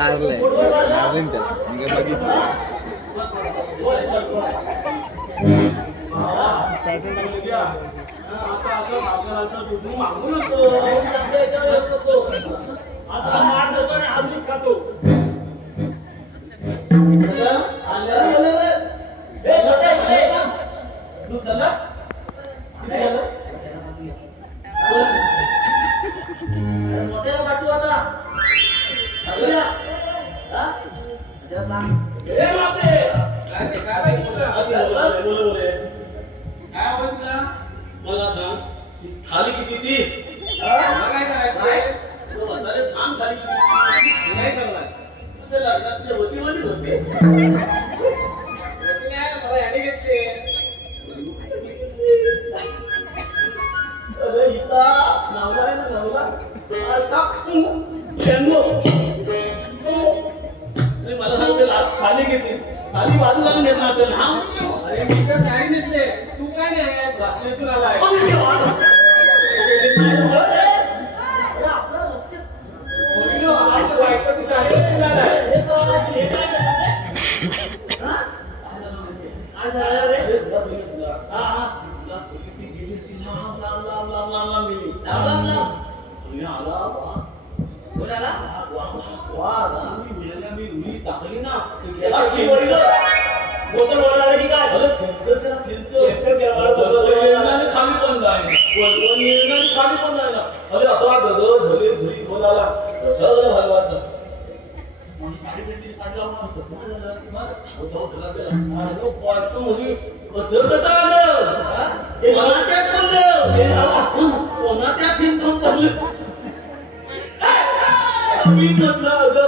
मारलंय मारले त्याला मी काय बघितलं थाली किती ती काय करायचं थांब थाली नाही सांगणार लग्नातली होती वाली होती मला याने घेतली अरे इता नवला आहे ना नवला मला सांगते थाली घेतली थाली बाजू घालून घेत ना अरे मी तर साडी नेसले तू काय नाही नेसून आलाय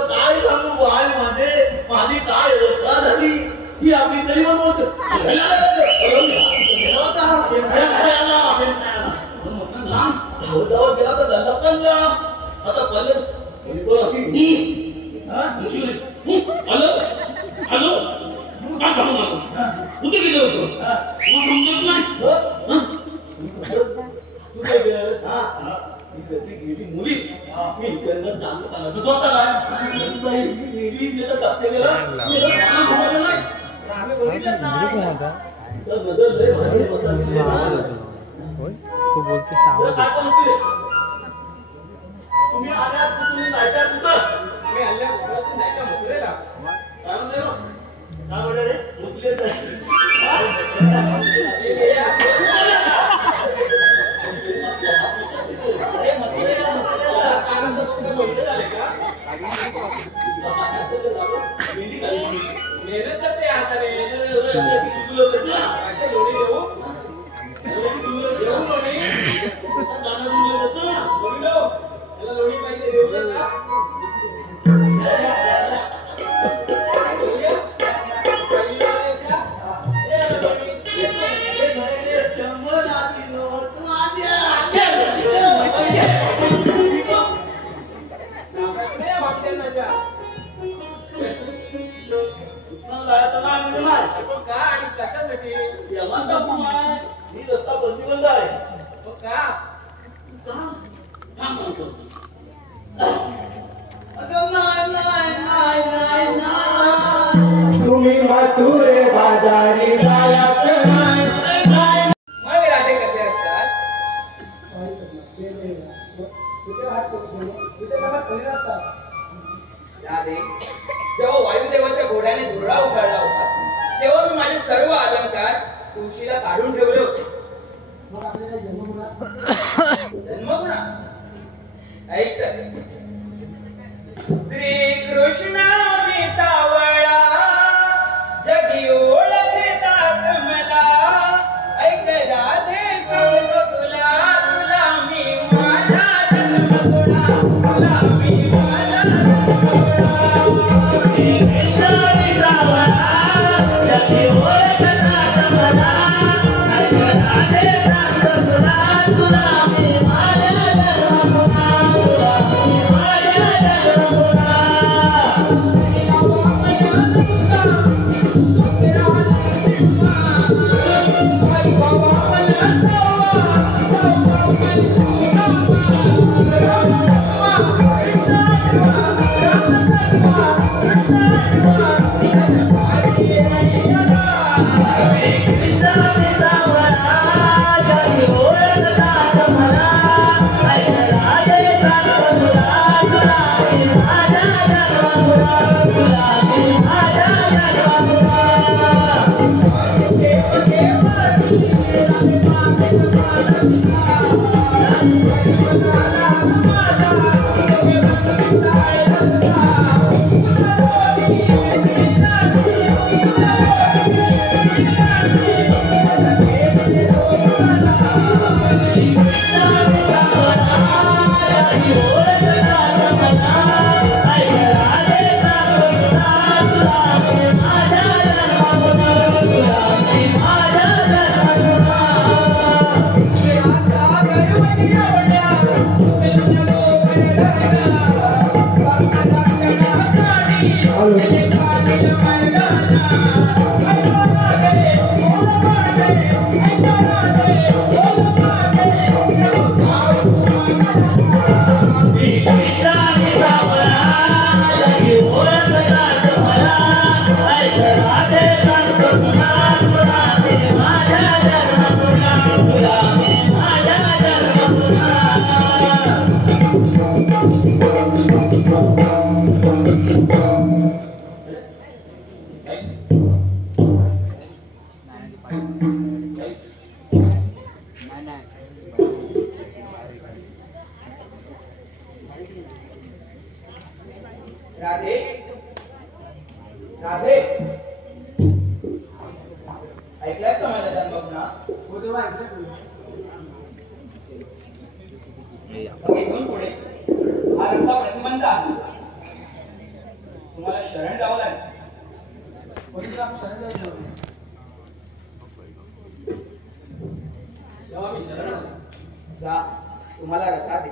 काय सांगू बाय मध्ये माझी काय होता झाली ही आपली तरी धावत गेला तर धंदा पडला आता पडलं हॅलो काय सांगू मला कुठे गेलं होतं समजत नाही गेली मुली मी त्यांना चालू पाहिलं तू बोलतेस ना आवाज तुम्ही आल्यात तुम्ही जायच्या कुठं तुम्ही आल्या कुठं जायच्या मुकलेला काय म्हणते काय म्हणलं रे मुकले मेहनत करते आता रे लोणी देऊ लोणी पाहिजे देऊ का तुम्ही मथुरे बाजारी जायचं नाही मग राधे कसे असतात राधे जेव्हा वायुदेवाच्या घोड्याने धुरळा उचलला होता तेव्हा मी माझे सर्व अलंकार तुळशीला काढून ठेवले होते जन्मगुणा ऐक श्री कृष्ण मी सावळा जगी ओळखतात मला ऐक राधे सांगतो तुला तुला मी माझा जन्मगुणा तुला मी माझा जन्मगुणा श्री कृष्ण मी सावळा जगी ओळखतात मला ऐक राधे सांगतो तुला तुला मी माझा जन्मगुणा तुला मी माझा जन्मगुणा राधे राधे ऐकलास का माझा जन्मक ना हो तेव्हा ऐकलं मग इथून पुढे हा रस्ता प्रतिबंध आहे तुम्हाला शरण जावं लागेल जेव्हा मी शरण आलो, जा तुम्हाला रस्ता दे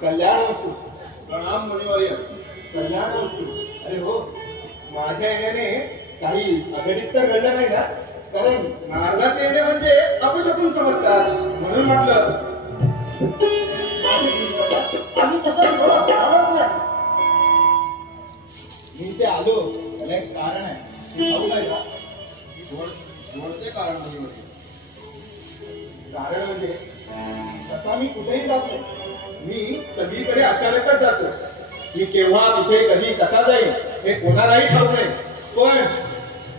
कल्याण वस्तू प्रणाम मुनिवर्य कल्याण वस्तू अरे हो माझ्या येण्याने काही अघटित तर घडलं नाही ना कारण नारदाचे येणे म्हणजे अपशकुन समजतात म्हणून म्हटलं मी ते आलो त्याला एक कारण आहे ठाऊक आहे का जोडचे कारण मुनिवर्य कारण म्हणजे आता मी कुठेही जात नाही मी सगळीकडे अचानकच जातो मी केव्हा तिथे कधी कसा जाईल हे कोणालाही ठाऊक नाही पण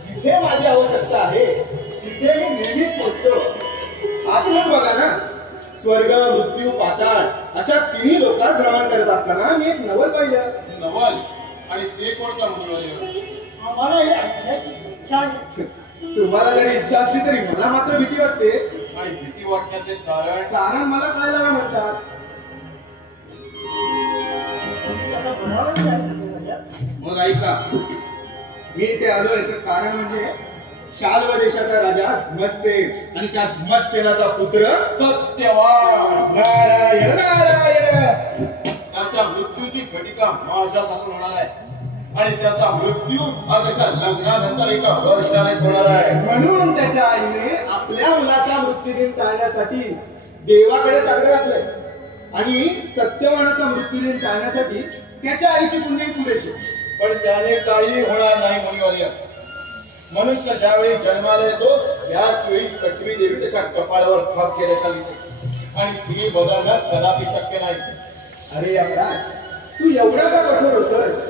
जिथे माझी आवश्यकता आहे तिथे मी नेहमीच पोचतो आपणच बघा ना स्वर्ग मृत्यू पाताळ अशा तिन्ही लोकात भ्रमण करत असताना मी एक नवल पाहिलं नवल आणि ते कोणतं मुनिवर्य आम्हाला हे ऐकण्याची इच्छा आहे तुम्हाला जरी इच्छा असली तरी मला मात्र भीती वाटते आणि भीती वाटण्याचे कारण कारण मला काय लावा म्हणतात मग ऐका मी इथे आलो याचं कारण म्हणजे शाल्व देशाचा राजा धुमस्सेन आणि त्या धुमस्सेनाचा पुत्र सत्यवान नारायण नारायण त्याच्या मृत्यूची घटिका माझ्या हातून होणार आहे आणि त्याचा मृत्यू हा त्याच्या लग्नानंतर एका वर्षानेच होणार आहे म्हणून त्याच्या आईने आपल्या मुलाचा मृत्यूदिन टाळण्यासाठी देवाकडे साकडं घातलंय आणि सत्यवानाचा मृत्यूदिन टाळण्यासाठी त्याच्या आईची पुण्य पुरेशी पण त्याने काही होणार नाही मुनिवर्य मनुष्य ज्यावेळी जन्माला येतो त्याच वेळी लक्ष्मी देवी त्याच्या कपाळावर खाप केल्याच्या दिसते आणि ती बदलणं कदापि शक्य नाही अरे अपराध तू एवढा का कठोर होतोस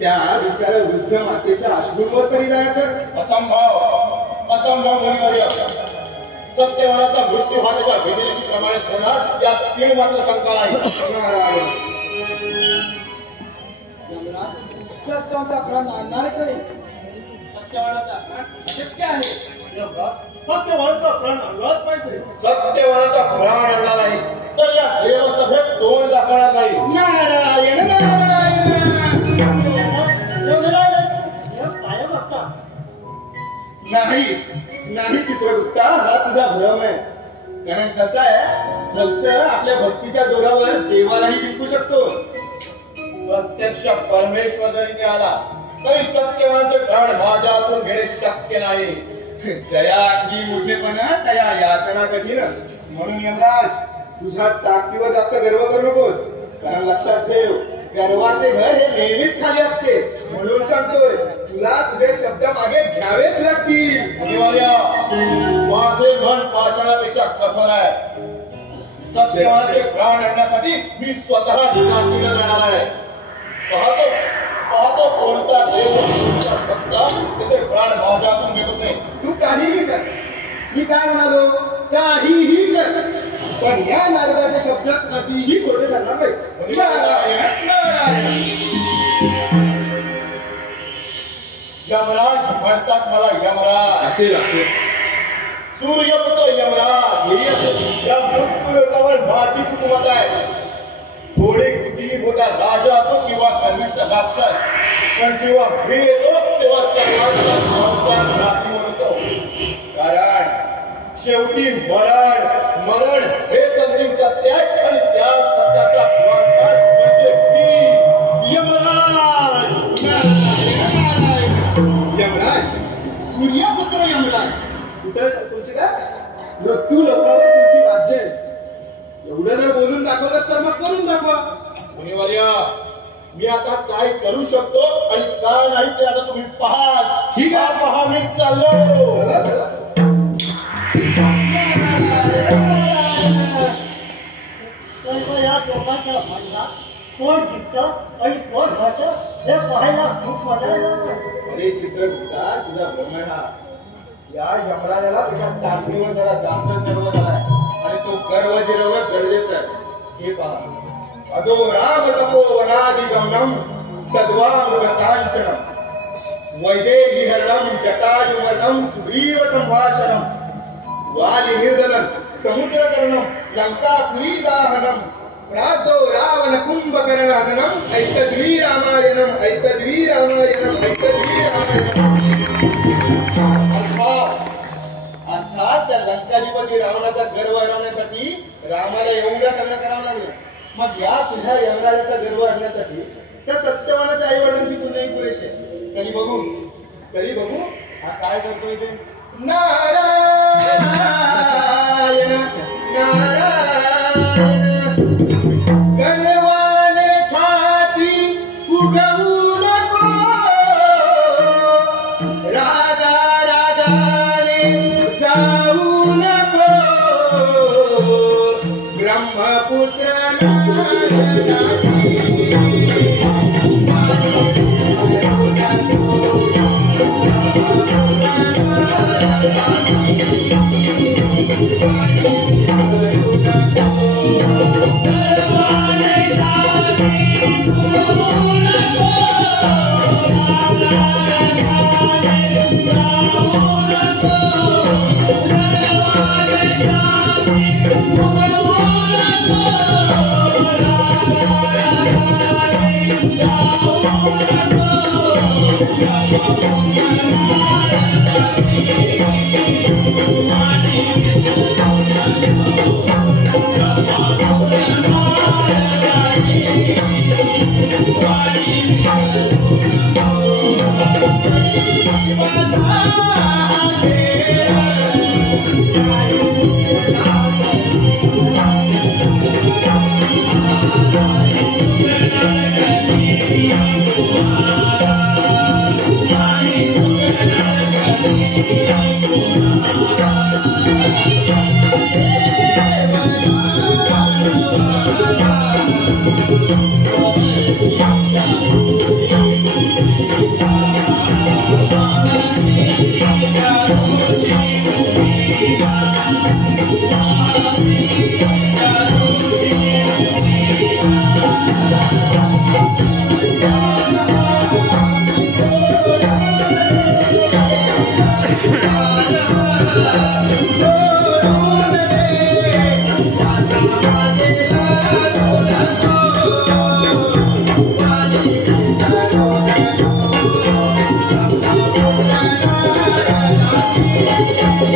त्या बिचाऱ्या वृद्ध मातेच्या अश्रूंवर तरी दया कर असंभव मुनिवर्य सत्यवानाचा मृत्यू हा त्याच्या विधिलिखीप्रमाणेच होणार यात तीळ मात्र शंका नाही सत्याचा प्राण आणणार कडे सत्यवानाचा प्राण शक्य आहे सत्यवानाचा प्राण आणलाच पाहिजे सत्यवानाचा प्राण आणला नाही तर या देवसभेत तोंड दाखवणार चित्रगुप्ता, हा तुझा भ्रम आहे. कारण कसं आहे, फक्त आपल्या भक्तीच्या जोरावर देवालाही जिंकू शकतो. प्रत्यक्ष परमेश्वर जरी मिळाला तरी सत्यवानचे प्राण माझ्या हातून घेणे शक्य नाही. जया अंगी मोठेपणा तया यातना कठीण. म्हणून यमराज, तुझ्या ताकदीवर जास्त गर्व करू नकोस. कारण लक्षात ठेव, गर्वाचे घर हे नेहमीच खाली असते. म्हणून सांगतोय, तुला तुझे शब्द मागे घ्यावेच लागतील. मुनिवर्या, माझे मन पाषाणापेक्षा कठोर आहे. सत्यवानाचे प्राण आणण्यासाठी मी स्वतः ताकदीने जाणार आहे. पाहतो कोणता देव कोणता भक्त त्याचे प्राण माझ्या हातून घेत नाही. तू काहीही कर. मी काय म्हणालो, काहीही कर, पण या नारदाचे शब्द कधीही खोटे ठरणार नाही. नारायण, नारायण. यमराज म्हणतात मला यमराज. असेल सूर्यपुत्र यमराज. हेही असेल. या मृत्यूवर माझी हुकूमत आहे. थोडे कितीही मोठा राजा असो किंवा गर्विष्ठ राक्षस, पण जेव्हा भीड येतो तेव्हा सर्वांचा अहंकार नातीवर होतो. कारण शेवटी मरण हेच अंतिम सत्य आहे आणि त्या सत्याचा पुरस्कार म्हणजे मी यमराज. यमराज, सूर्यपुत्र यमराज. तुमचे काय मृत्यू लोकांवर तुमची राज्य आहे. एवढं जर बोलून दाखवलं तर मग करून दाखवा. मुनिवर्या, मी आता काय करू शकतो आणि काय नाही ते आता तुम्ही पहाच. ठीक आहे. पहा, मी चाललो. चला, चला. या दोघांच्या भांडणात कोण जिंकतं आणि कोण हरतं हे पाहायला खूप मजा येणार. अरे चित्रगुप्ता, तुझा भ्रम हा. या यमराजाला त्याच्या ताकदीवर जरा जास्त गर्व झालाय आणि तो गर्व जिरवणं गरजेचं आहे. हे पहा, अदो राम तपो वनादिगमनम तद्वा मृगकांचनम वैदेहीहरणम जटायुमर्णम सुग्रीव संभाषणम वाली निर्दलन समुद्रकरणम लंकापुरी दाहनम प्रातो रावण कुंभकर्ण हननम ऐतद्वी रामायणम ऐतद्वी रामायणम ऐतद्वी रामायणम. अर्थात त्या लंकाधिपती रावणाचा गर्व हरवण्यासाठी रामाला एवढं सगळं करावं लागलं. मग या तुझ्या यमराजाचा गर्व हरण्यासाठी त्या सत्यवानाच्या आई वडिलांची पुण्याही पुरेशी आहे. तरी बघू हा काय करतोय ते. नारायण नारायण गर्वाने छाती फुगवू नको. रागाने जाऊ नको. Brahmaputra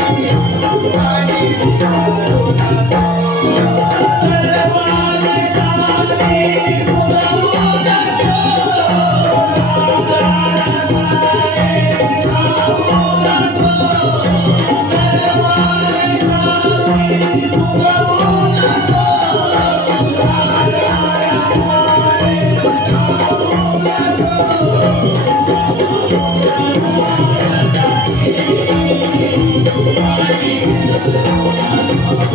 Thank you. महाराज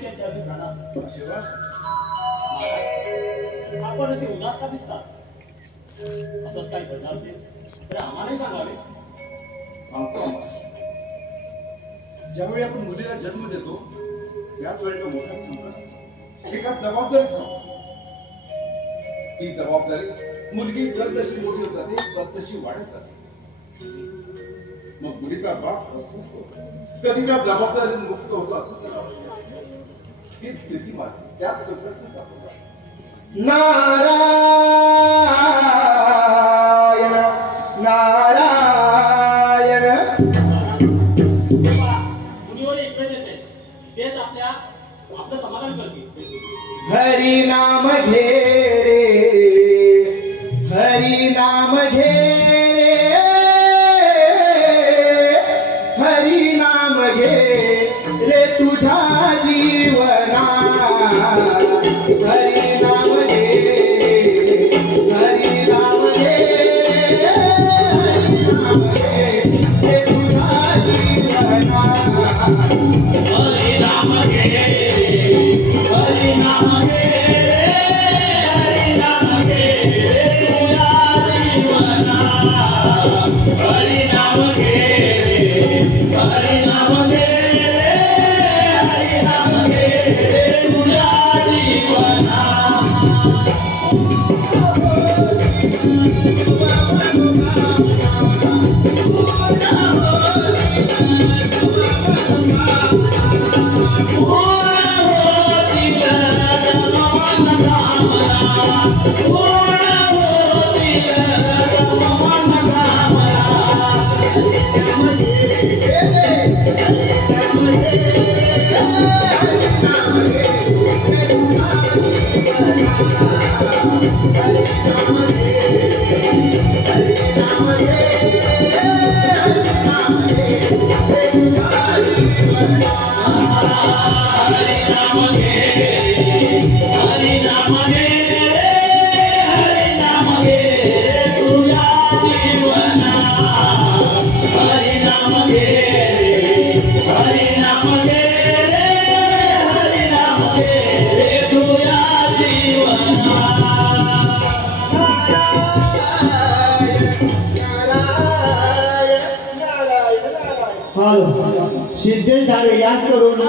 त्यांच्या अभिप्रायात आपण असे उदास का दिसतात? असंच काही घडलं असेल तर आम्हालाही सांगावे. सांगतो आम्हाला. ज्यावेळी आपण मुलीला जन्म देतो त्याच वेळेला मोठा संकट असतो. एका जबाबदारी सांगतो. ती जबाबदारी मुलगी जसजशी मोठी होत जाते तसतशी वाढत जाते. मग मुलीचा बाप असतो कधी त्या जबाबदारी मुक्त होतो असं त्याला वाटतं. ही स्थिती माझी त्याच संकट सापडतो. नारायण नारायण मुलीवर एकच येते तेच आपलं समाधान करते. हरी नाम घे हरी नाम घे हरी नाम घे रे तुझा जीवना हरी नाम घे हरी नाम घे हरी नाम घे रे तुझा जीवना हरी नाम घे हरी नाम घे हरी नाम घे हरि नाम घे हरि नाम घे हरि नाम घे तुझा जीवना सिद्धेश झाले याच करून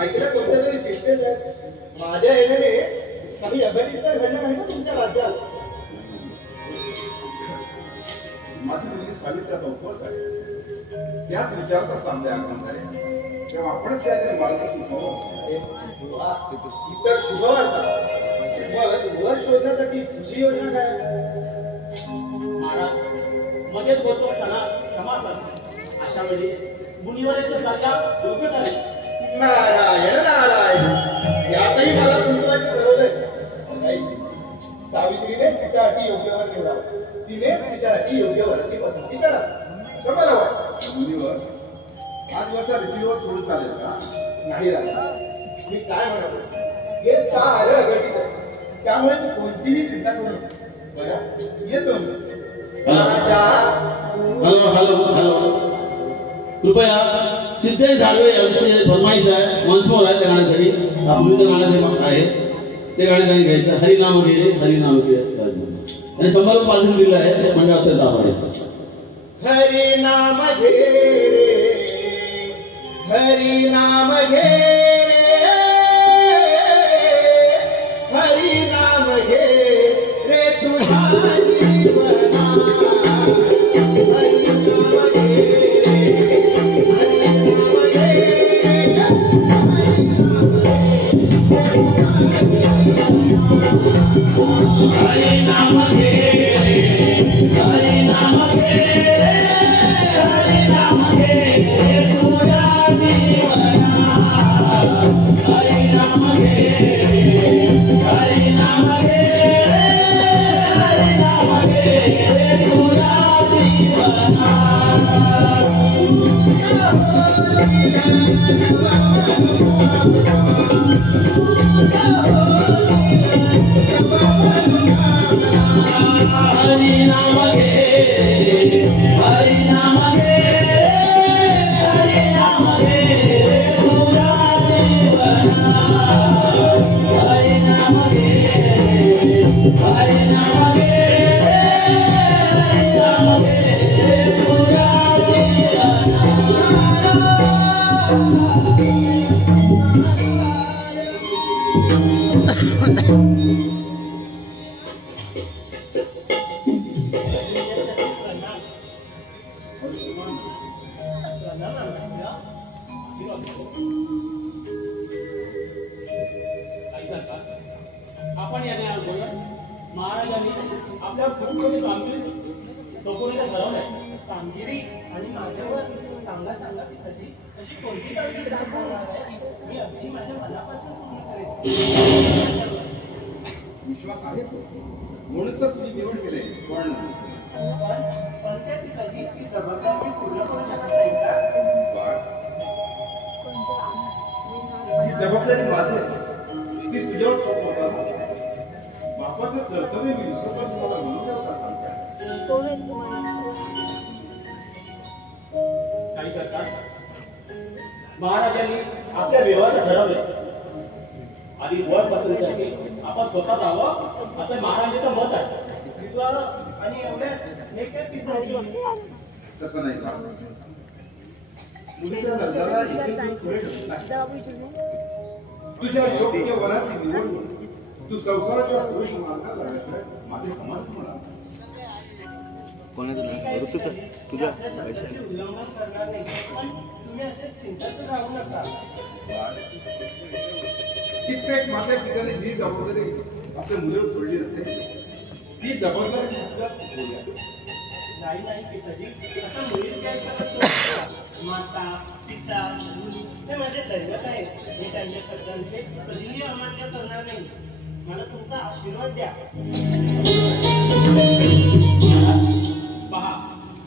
ऐकलं कोणत्या तरी सिस्टेम माझ्या येण्याने काही अघटित तर घडलं नाही ना तुमच्या राज्यात. माझी मुलगी सावित्र्याचा उपवास आहे त्याच विचारत असताना तेव्हा आपणच काहीतरी मार्ग सुचवू. इतर शुभवार्ता मग वर शोधण्यासाठी तुझी योजना काय? महाराज मध्येच बोलतो क्षमा कर. अशा वेळी मुलीवर येतो साध्या योग्य झाले. नारायण नारायण यातही मला गुंतवायचं ठरवलंय. सावित्रीनेच तिच्यासाठी योग्य वर निवडावं. तिनेच तिच्यासाठी योग्य वराची पसंती करा असं मला वाटतं. मुलीवर आजवरचा रीतीवर सोडून चालेल का? नाही राजा. मी काय म्हणतो हे सारं अघटित आहे त्यामुळे तू कोणतीही चिंता करू नको. बरं येतो मी. हॅलो हॅलो हॅलो कृपया सिद्धेश झाडवे यांची फरमाईश आहे मनसमोर आहे त्या गाण्यासाठी आपलं गाणं आहे ते गाणं त्यांनी घ्यायचं. हरिनाम घे रे हरिनाम घे आणि संभार पालन दिलं आहे ते मंडळात दाबा आहे. हरी नाम घे हरी नाम घे हरी नाम घे रे तुझा जीवना हरी नाम घे हरी नाम घे हरी नाम घे हरी नाम घे हरी नाम घे तुझा जीवना हरी नाम घे हरी नाम घे आपण याने अगोदर महाराजांनी आपल्या खूप मोठी कामगिरी सोपवण्याचा ठरवलंय. कामगिरी आणि माझ्यावर चांगला सांगा की कधी अशी कोणती कामगिरी दाखवणार आहे? मी अगदी माझ्या मनापासून पूर्ण करेन. विश्वास आहे म्हणूनच तर तुझी निवड केली. पण त्या पिताजी ती जबाबदारी पूर्ण करू शकत नाही का? ही जबाबदारी माझी आहे. ती तुझ्यावर सोपवतात. बापाचं कर्तव्य मी विसरपास मला म्हणून देऊ का सांगताय? काही सरकार महाराजांनी आपल्या व्यवहारात ठरवले. आधी वर पसंतीसाठी आपण स्वतः जावं असं महाराजांचं मत आहे. आणि एवढ्यात हे काय पिताजी? तसं नाही का? मुलीच्या दर्जाला इथे पुढे ठेवला. तुझ्या योग्य वराची निवड तू संसाराच्या पुरुष मार्गात लागल्याशिवाय माझे समाज होणार नाही. उल्लंघन करणार नाही. पण तुम्ही असे चिंताच राहू नका. कित्येक माता पित्याने जी जबाबदारी आपल्या मुलीवर सोडली असेल ती जबाबदारी आपल्याला सोडल्या. नाही पिताजी, आता मुलीच काय करत नसतात. माता पिता मुली हे माझे दैवत आहे. मी त्यांच्या शब्दांचे कधीही अमान्य करणार नाही. मला तुमचा आशीर्वाद द्या. पहा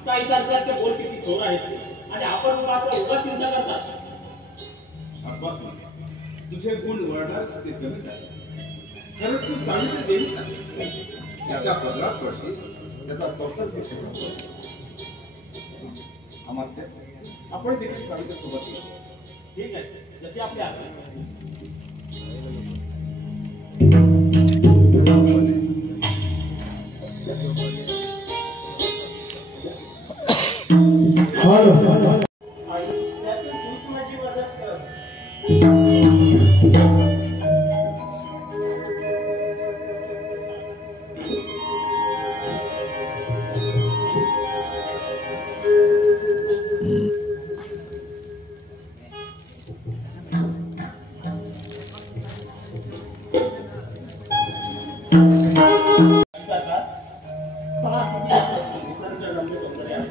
काही सरकारचे बोल किती थोर आहेत आणि आपण मात्र उगाच चिंता करतात. शाबास मुली. तुझे गुण वळणार ते कमी झाले. खरंच तू सावित्री देवी झाली. त्याच्या पदरात वर्षी त्याचा संसार अमात्य आपण देखील सावित्री सोबत येऊ. ठीक आहे, जशी आपली आज्ञा. आई, त्यातून तूच माझी मदत कर. सरकार पहा किती निसर्गरम्य सौंदर्य आहे.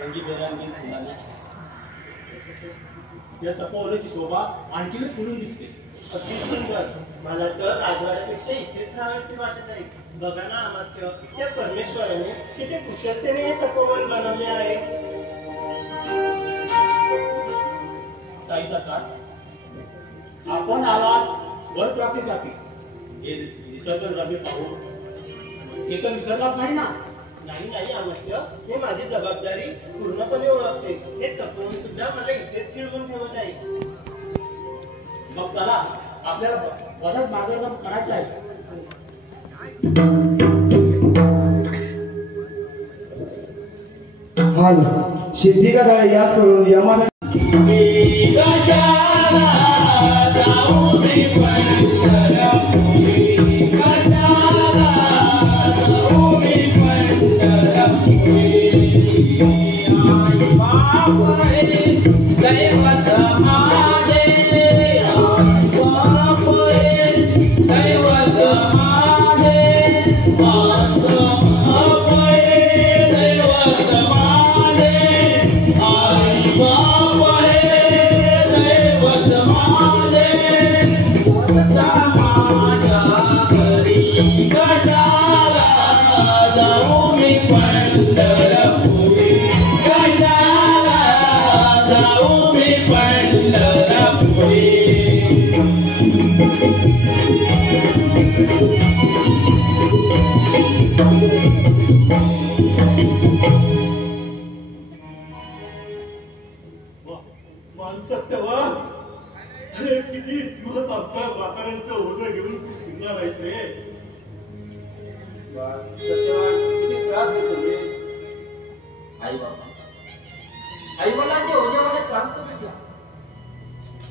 रंगीबेरंगी फुलांनी या तपोवनाची शोभा आणखीन खुलून दिसते. अति सुंदर. मला तर राजवाड्यापेक्षा इथेच राहायची वाटत आहे. बघा ना अमात्य, त्या परमेश्वराने किती कुशलतेने हे तपोवन बनवले आहे. काही सरकार आपण आलात वर प्राप्तीसाठी. हे निसर्गरम्य पाहून हे तर निसर्गात नाही ना. नाही अमात्य, मी माझी जबाबदारी पूर्णपणे ओळखते. हे तपोवन सुद्धा मला इथेच खिळवून ठेवत आहे. मग चला आपल्याला वनात मार्गक्रमण करायचं आहे. हाल सिद्धिका झाला या सोडून यमासाठी पंढरपुरी नाहीस रे. सत्यवान किती त्रास देतो रे. आई बाबा आई वडिलांचे ओझे मला त्रास तर कसला.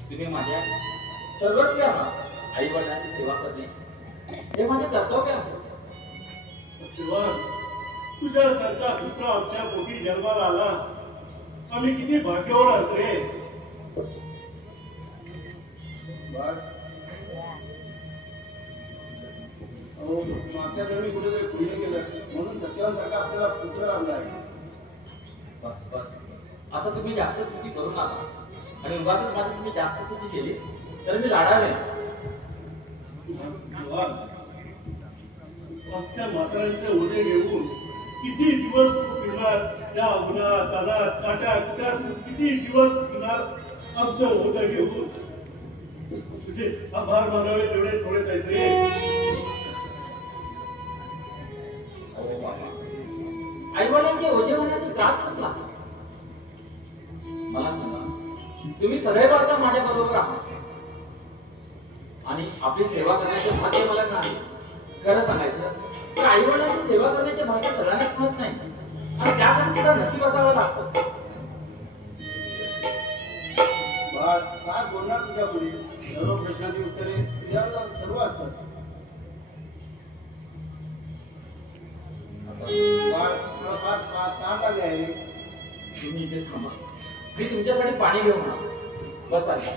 तुम्ही माझ्या सर्वस्वी आहात. आई वडिलांची सेवा करणे हे माझे कर्तव्य आहे. सत्यवान तुझ्यासारखा पुत्र आमच्या पोटी जन्माला आला. आम्ही किती भाग्यवान आहोत रे. मागच्या जन्मी कुठेतरी पुण्य केलं म्हणून सत्यवान सारखा आपल्याला पुत्र लागला आहे. बस बस आता तुम्ही जास्त स्तुती करू नका. आणि उगाच माझी तुम्ही जास्त स्तुती केली तर मी लाडावे. आमच्या म्हाताऱ्यांचे ओझे घेऊन किती दिवस तू फिरणार. त्या उन्हात तानात काट्या कुट्यात किती दिवस फिरणार आमचं ओझं घेऊन. तुझे आभार मानावे तेवढे थोडेच आहेत रे. आई वडिलांचे ओझे होण्याचा त्रास कसला. मला सांगा तुम्ही सदैव आता माझ्या बरोबर आहात आणि आपली सेवा करण्याचे भाग्य मला मिळाले. खरं सांगायचं तर आई वडिलांची सेवा करण्याचे भाग्य सगळ्यांनाच मिळत नाही आणि त्यासाठी सुद्धा नशीब असावं लागतं. बाळ काय बोलणार तुझ्या पुढे. सर्व प्रश्नाची उत्तरे तुझ्याला सर्व असतात. बाळ तुला फार ताण आले आहे. तुम्ही इथे थांबा. मी तुमच्यासाठी पाणी घेऊन आलो. बस आता.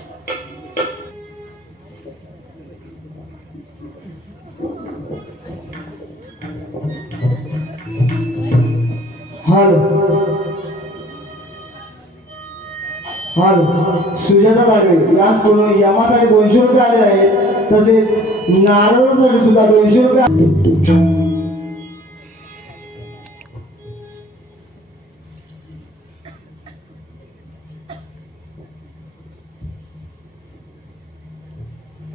हालो सुजाता दागवे याचकडून यमासाठी 200 रुपये आलेले आहेत. तसेच नारळासाठी सुद्धा 200 रुपये.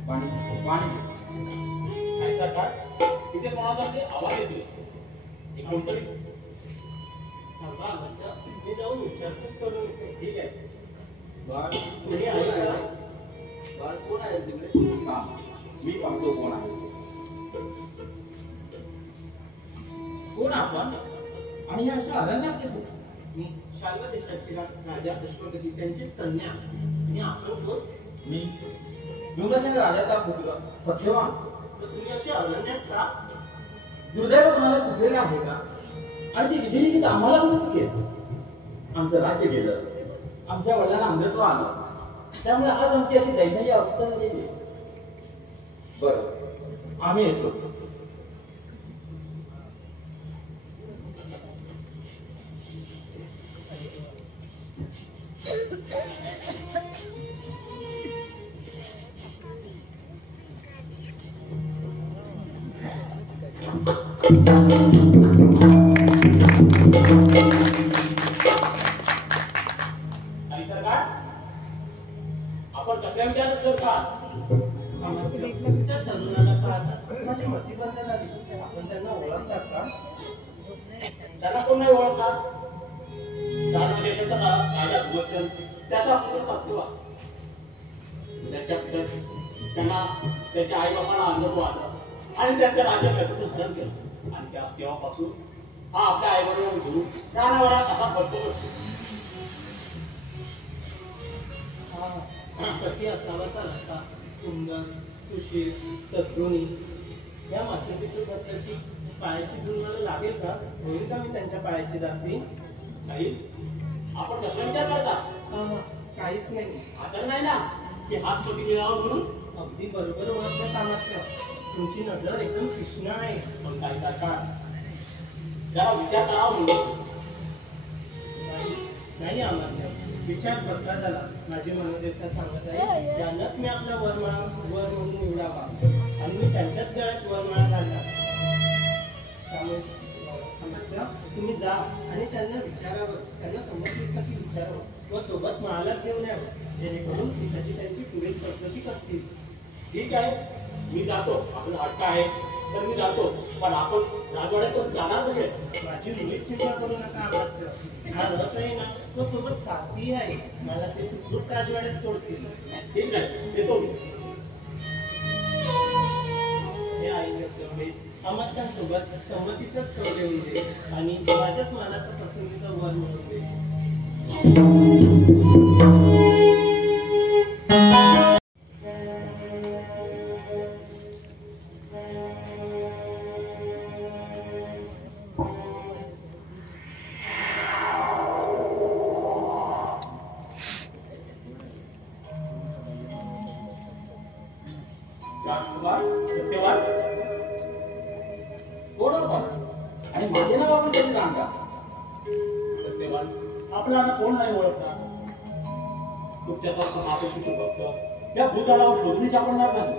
पाणी पाणी काय सरकार तिथे कोणाचा तरी आवाज येतोय. एक कोणतरी मी जाऊन विचारपूस करून येतो. ठीक आहे. बाळ कोणी आहे का? बाळ कोण आहे तिकडे. हा मी पाहतो कोण आहे. कोण आपण आणि हे अशा अरण्यात कसे. मी शाल्व देशाचे राजा अश्वपती त्यांचे कन्या. आणि आपण कोण? मी भीमसेन राजाचा पुत्र सत्यवान. तर तुम्ही असे अरण्यात का? दुर्दैव कोणाला चुकलेलं आहे का. आणि ती विधिलिखित आम्हाला कसं चुकेल. आमचं राज्य गेलं. आमच्या वडिलांना अमृत्व आलं. त्यामुळे आज आमची अशी दैनंदिन अवस्था झालेली. बरं आम्ही येतो. आणि सरकार आपण कसल्या विचारात करतात. त्या तरुणाला पाहता माझी मती बंद झाली. आपण त्यांना ओळखतात का? त्यांना कोण नाही ओळखतात. चार देशाचा राजा भीमसेन त्याचा पुत्र सत्यवान. त्यांना त्यांच्या आई बाबांना अनुभव आला आणि त्यांच्या राज्याचं धरण केलं. आणि तेव्हापासून हा आपल्या आई वडिलांना घेऊन रानावरात असा फटतो असतो. पती असावाचा रस्ता सुंदर सुशील सद्गुणी या मातृपितृपत्राची पायाची धूल मला लागेल का? होईल का मी त्यांच्या पायाची दासी? काही आपण कसला विचार करता. काहीच नाही. आता नाही ना की हात पती मिळावं म्हणून. अगदी बरोबर ओळखल्या कामातल्या. तुमची नजर एकदम कृष्ण आहे. पण काही सरकार जरा विचार करावा म्हणून. नाही अमान्य विचार बदला झाला. माझी मनोदेवता सांगत आहे त्यांनाच मी आपला वरमाळा वर म्हणून निवडावा आणि मी त्यांच्याच गळ्यात वरमाळा घालला. त्यामुळे अमात्य तुम्ही जा आणि त्यांना विचारावं. त्यांना समजतील का की विचारावं व सोबत महालाच घेऊन यावं जेणेकरून ती त्यांची पुढील चौकशी करतील. ठीक आहे मी जातो. आपला हट्ट आहे तर मी जातो. पण आपण राजवाड्यातून जाणार कसे. माझी मुळीच चिंता करू नका अमात्य. हा रथ आहे ना तो सोबत साथी आहे. मला ते सुखरूप राजवाड्यात सोडतील. ठीक आहे येतो मी. हे आई सोबत संमतीचंच कळले होते आणि माझ्याच मनाचा पसंतीचा वर मिळवून दे. राजकुमार सत्यवान कोण आपण आणि माझे नाव आपण कसे सांगा? सत्यवान आपल्याला कोण नाही ओळखणार. तुमच्यासारखं मातोश्री भक्त या भूतालावर शोधणी सापडणार नाही.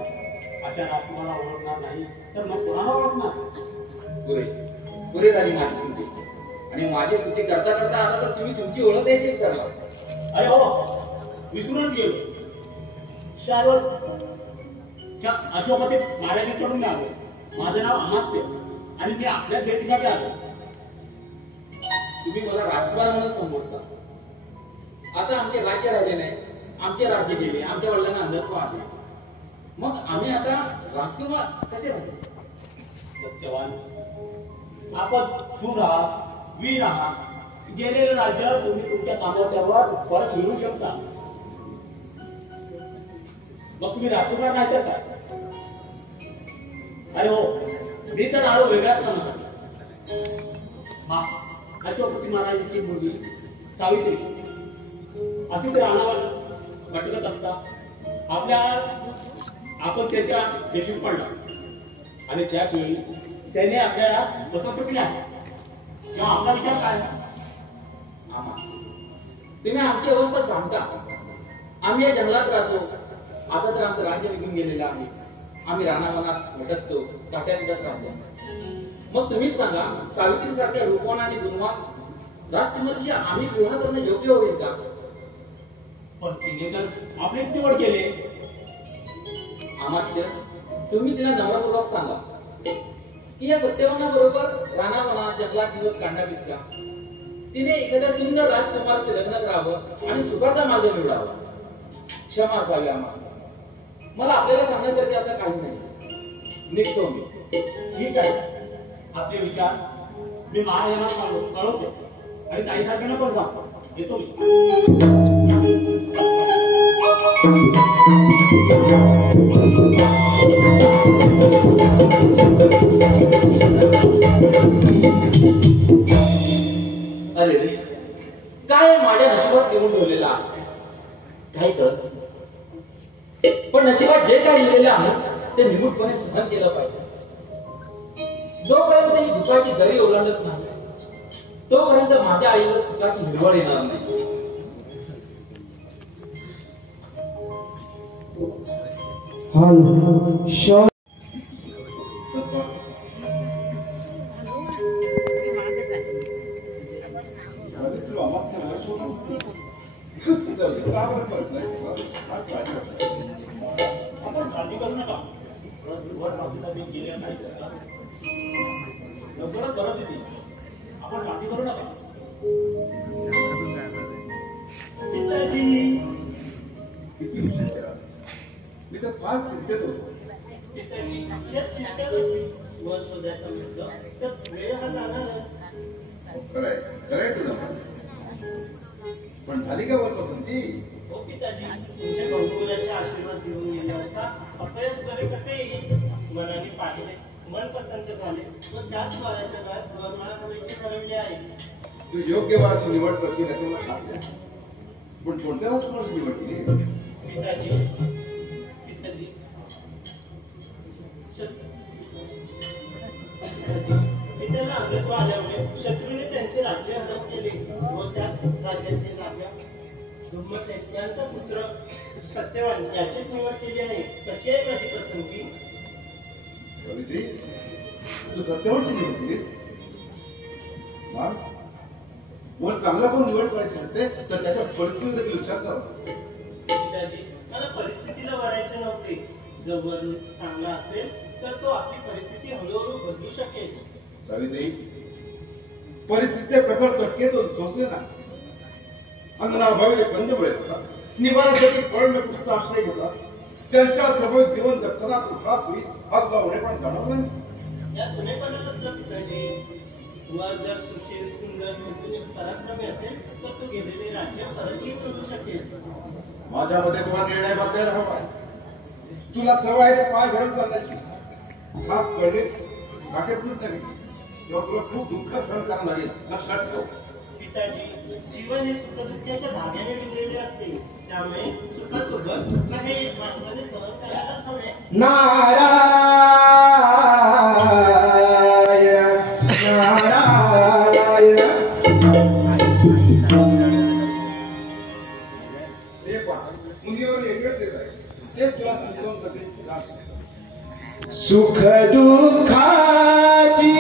अशा राजकुमाराला ओळखणार नाही तर मग कोणाला ओळखणार? पुरे झाली माझी स्तुती आणि माझी स्तुती करता करता आता तर तुम्ही तुमची ओळख द्यायची विसरला. अरे हो, विसरूनच गेलो. शार्वलच्या अशोकमध्ये महाराजांकडून आलो. माझं नाव अमात्य आणि मी आपल्या भेटीसाठी आलो. तुम्ही मला राजकुमार म्हणून संबोधता. आता आमचे राज्य राहिले नाही, आमचे राज्य गेले, आमच्या वडिलांना अंधत्व आले, मग आम्ही आता राजकुमार कसे राहिले? सत्यवान, आपण सूर आहात, वीर आहात. गेलेलं राज्य तुम्ही तुमच्या सामर्थ्यावर परत मिळवू शकता. मग तुम्ही राजकुमार नाही तर काय? अरे हो, मी तर आलो वेगळ्याच कामासाठी. छत्रपती महाराजांची मुलगी सावित्री अशीच रानावर भटकत असता आपण त्याच्या देशीत पडला आणि त्याच वेळी त्याने आपल्याला पसंत केली आहे. तेव्हा आपला विचार काय? आम्हा तुम्ही आमची अवस्था जाणता. आम्ही या जंगलात राहतो. आता तर आमचं राज्य निघून गेलेलं आहे. आम्ही रानावनात भटकतो, काट्यात राहतो. मग तुम्हीच सांगा, सावित्री सारख्या रूपवान आणि गुणवान राजकुमारीशी आम्ही विवाह करणं योग्य होईल का? पण तिने तर आपलीच निवड केली. अमात्य, तुम्ही तिला नम्रपूर्वक सांगा की या सत्यवानाबरोबर रानावनात जंगलात दिवस काढण्यापेक्षा तिने एखाद्या सुंदर राजकुमाराशी लग्न करावं आणि सुखाचा मार्ग निवडावा. क्षमा असावी आम्हाला. मला आपल्याला सांगण्यासाठी आता काही नाही. निघतो मी. ठीक आहे, आपले विचार मी महाराजांना कळवतो आणि काही सारख्यांना पण सांगतो. येतो मी. अरे रे, काय माझ्या नशिबात लिहून ठेवलेलं आहे काही कळत नाही. पण नशिबात जे काही लिहिलेलं आहे ते निमूटपणे सहन केलं पाहिजे. जोपर्यंत ही दुःखाची दरी ओलांडत नाही तोपर्यंत माझ्या आईवर सुखाची हिरवळ येणार नाही. हॅलो आपण काळजी करू नका. वर रात्रीसाठी गेले नाही लवकरच परत येतील. आपण काळजी करू नका. पिताजी, किती उशीर केला? मी तर फार चिंतेत होतो. पिताजी, या चिंतेवर वर शोधायचा मुद्दा तर वेळ हा जाणारच. खरंय खरंय तुझं म्हणणं. पण झाली का वर पसंती? हो पिताजी, तुमच्या गंगुराचे आशीर्वाद घेऊन गेले असता अपयश बरे कसे येईल? मनाने पाहिले, मन पसंत झाले व त्याच वाऱ्याच्या काळात वरमाळा करायचे ठरवले आहे. तू योग्य वारची निवड करशील असे मला खात्री आहे. पण कोणत्या राजकुमाराची निवड केली? पिताजी, पिताजी, पित्याला अंगत्व आल्यामुळे शत्रूने त्यांचे राज्य हडप केले व त्याच राज्याचे राजा धुम्मत यांचा पुत्र सत्यवान याचीच निवड केली आहे. कशी आहे माझी पसंती? सावित्री, तू सत्यवानची निवड केलीस? मान, वर चांगला पण निवड करायची असते तर त्याच्या परिस्थिती देखील विचार करावा. पिताजी, मला परिस्थितीला वरायचे नव्हते. जर वरून चांगला असेल तर तो आपली परिस्थिती हळूहळू बदलू शकेल. सावित्री, परिस्थिती प्रखर चटके तो सोसले ना. अन्नाभावी कंदमुळे होता. निवारासाठी फळ पुस्तक आश्रय घेतला. त्यांच्या स्वाभाविक जीवन जगताना त्रास होईल हात लावणे पण जाणवलं नाही. या जुनेपणालाच वर जर सुशील सुंदर संतुलित पराक्रमी असेल तर तो गेलेले राज्य परतही मिळवू शकेल. माझ्या मध्ये तुला निर्णय बदल हवा. तुला सवय आहे पाय घडून चालण्याची. खास कळले वाटेतून नव्हे तेव्हा तुला खूप दुःख सहन करावं लागेल. लक्षात ठेव. पिताजी, जीवन हे सुखदुःखाच्या धाग्याने विणलेले असते. त्यामुळे सुखासोबत दुःख हे माणसाने सहन करायलाच हवे. नारायण नारायण. हे पहा, मुलीवर एकच येत आहे. तेच तुला समजावून सगळे सुख दुःखाची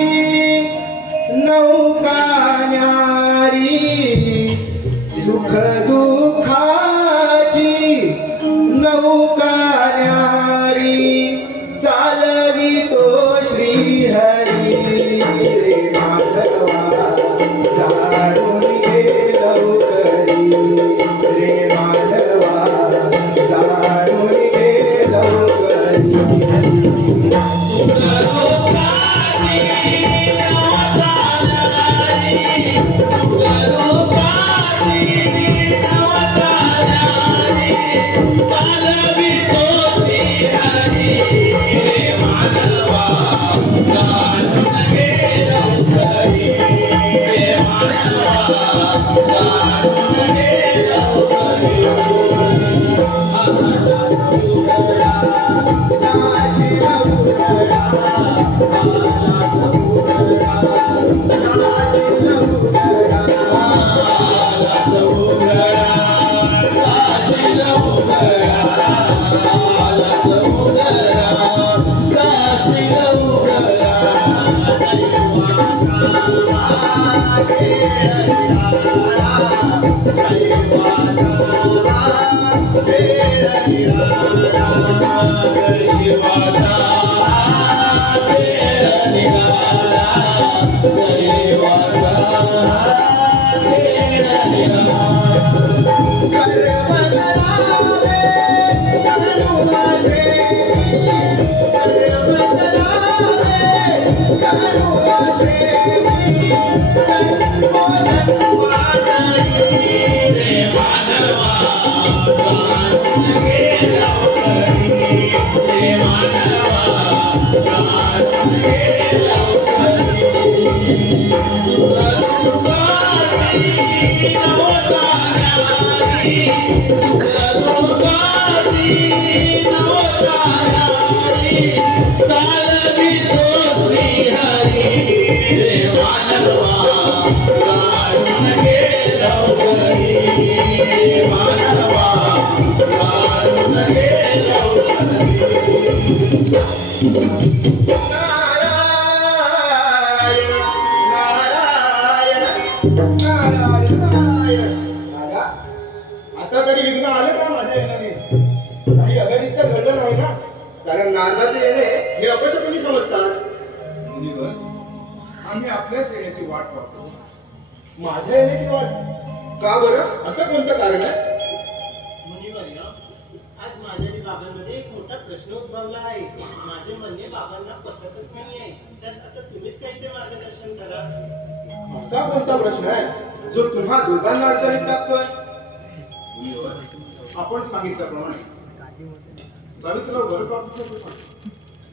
नौका न्यारी. सुख दुःखाची नौका न्यारी. चालवी तो श्री हरी रे माधवा. जाणून घे लवकरी रे माधवा. जाणून घे लवकरी. आता तरी विघ्न आले का माझ्या येण्याने? काही अगणित तर घडलं नाही ना. कारण नारदाचे येणे हे अपशकुनी समजतात. मुनीवर, आम्ही आपल्याच येण्याची वाट पाहतो. माझ्या येण्याची वाट का बरं? असं कोणतं कारण आहे? मुनिवर्य, आज माझ्या आणि बाबांमध्ये एक मोठा प्रश्न उद्भवला आहे. माझे म्हणणे बाबांना पटतच नाहीये. त्यात आता तुम्हीच काहीतरी मार्गदर्शन करा. असा कोणता प्रश्न आहे जो तुम्हा दोघांना अडचणीत टाकतोय? मुनीवर, आपण सांगितल्याप्रमाणे सावित्रीला वर प्राप्त झालं.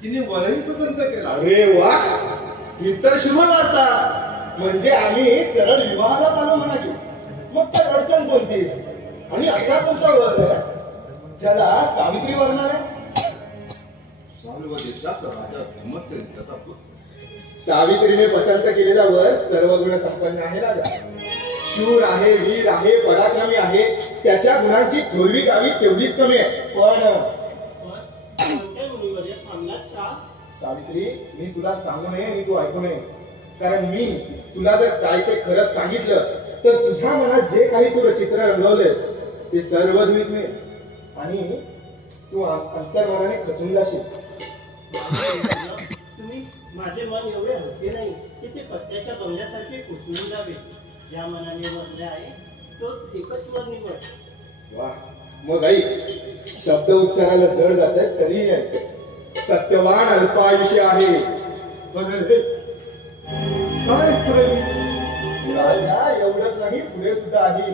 तिने वरही पसंत केला. अरे वा, ही तर शुभ वार्ता. म्हणजे आम्ही सरळ विवाहाला चालू म्हणा की. मग तर अडचण कोणती? आणि असा कोणता वर आहे ज्याला सावित्री वर्णन आहे? सर्व देशाचा राजा धर्मसेन त्याचा पुत्र. सावित्रीने पसंत केलेला वर सर्व गुण संपन्न आहे राजा. शूर आहे, वीर आहे, पराक्रमी आहे. त्याच्या गुणांची थोरवी गावी तेवढीच कमी आहे. पण कोणत्या मुनिवर्य थांबलात का? सावित्री, मी तुला सांगू नये आणि तू ऐकू नयेस. कारण मी तुला जर काय ते खरंच सांगितलं तर तुझ्या मनात जे काही तू चित्र रंगवलेस ते सर्व द्वित मिळेल आणि तू अंतर्मनाने खचून जाशील. तुम्ही माझे मन एवढे हलके नाही की ते पत्त्याच्या बंगल्यासारखे कुसळून जावे. ज्या मनाने वरले आहे तोच एकच वर निवड. वा, मग आई शब्द उच्चाराला जड जात आहेत तरीही नाही. सत्यवान अल्पायुष्य आहे. बघ रे. काय राजा एवढंच नाही, पुढे सुद्धा आहे.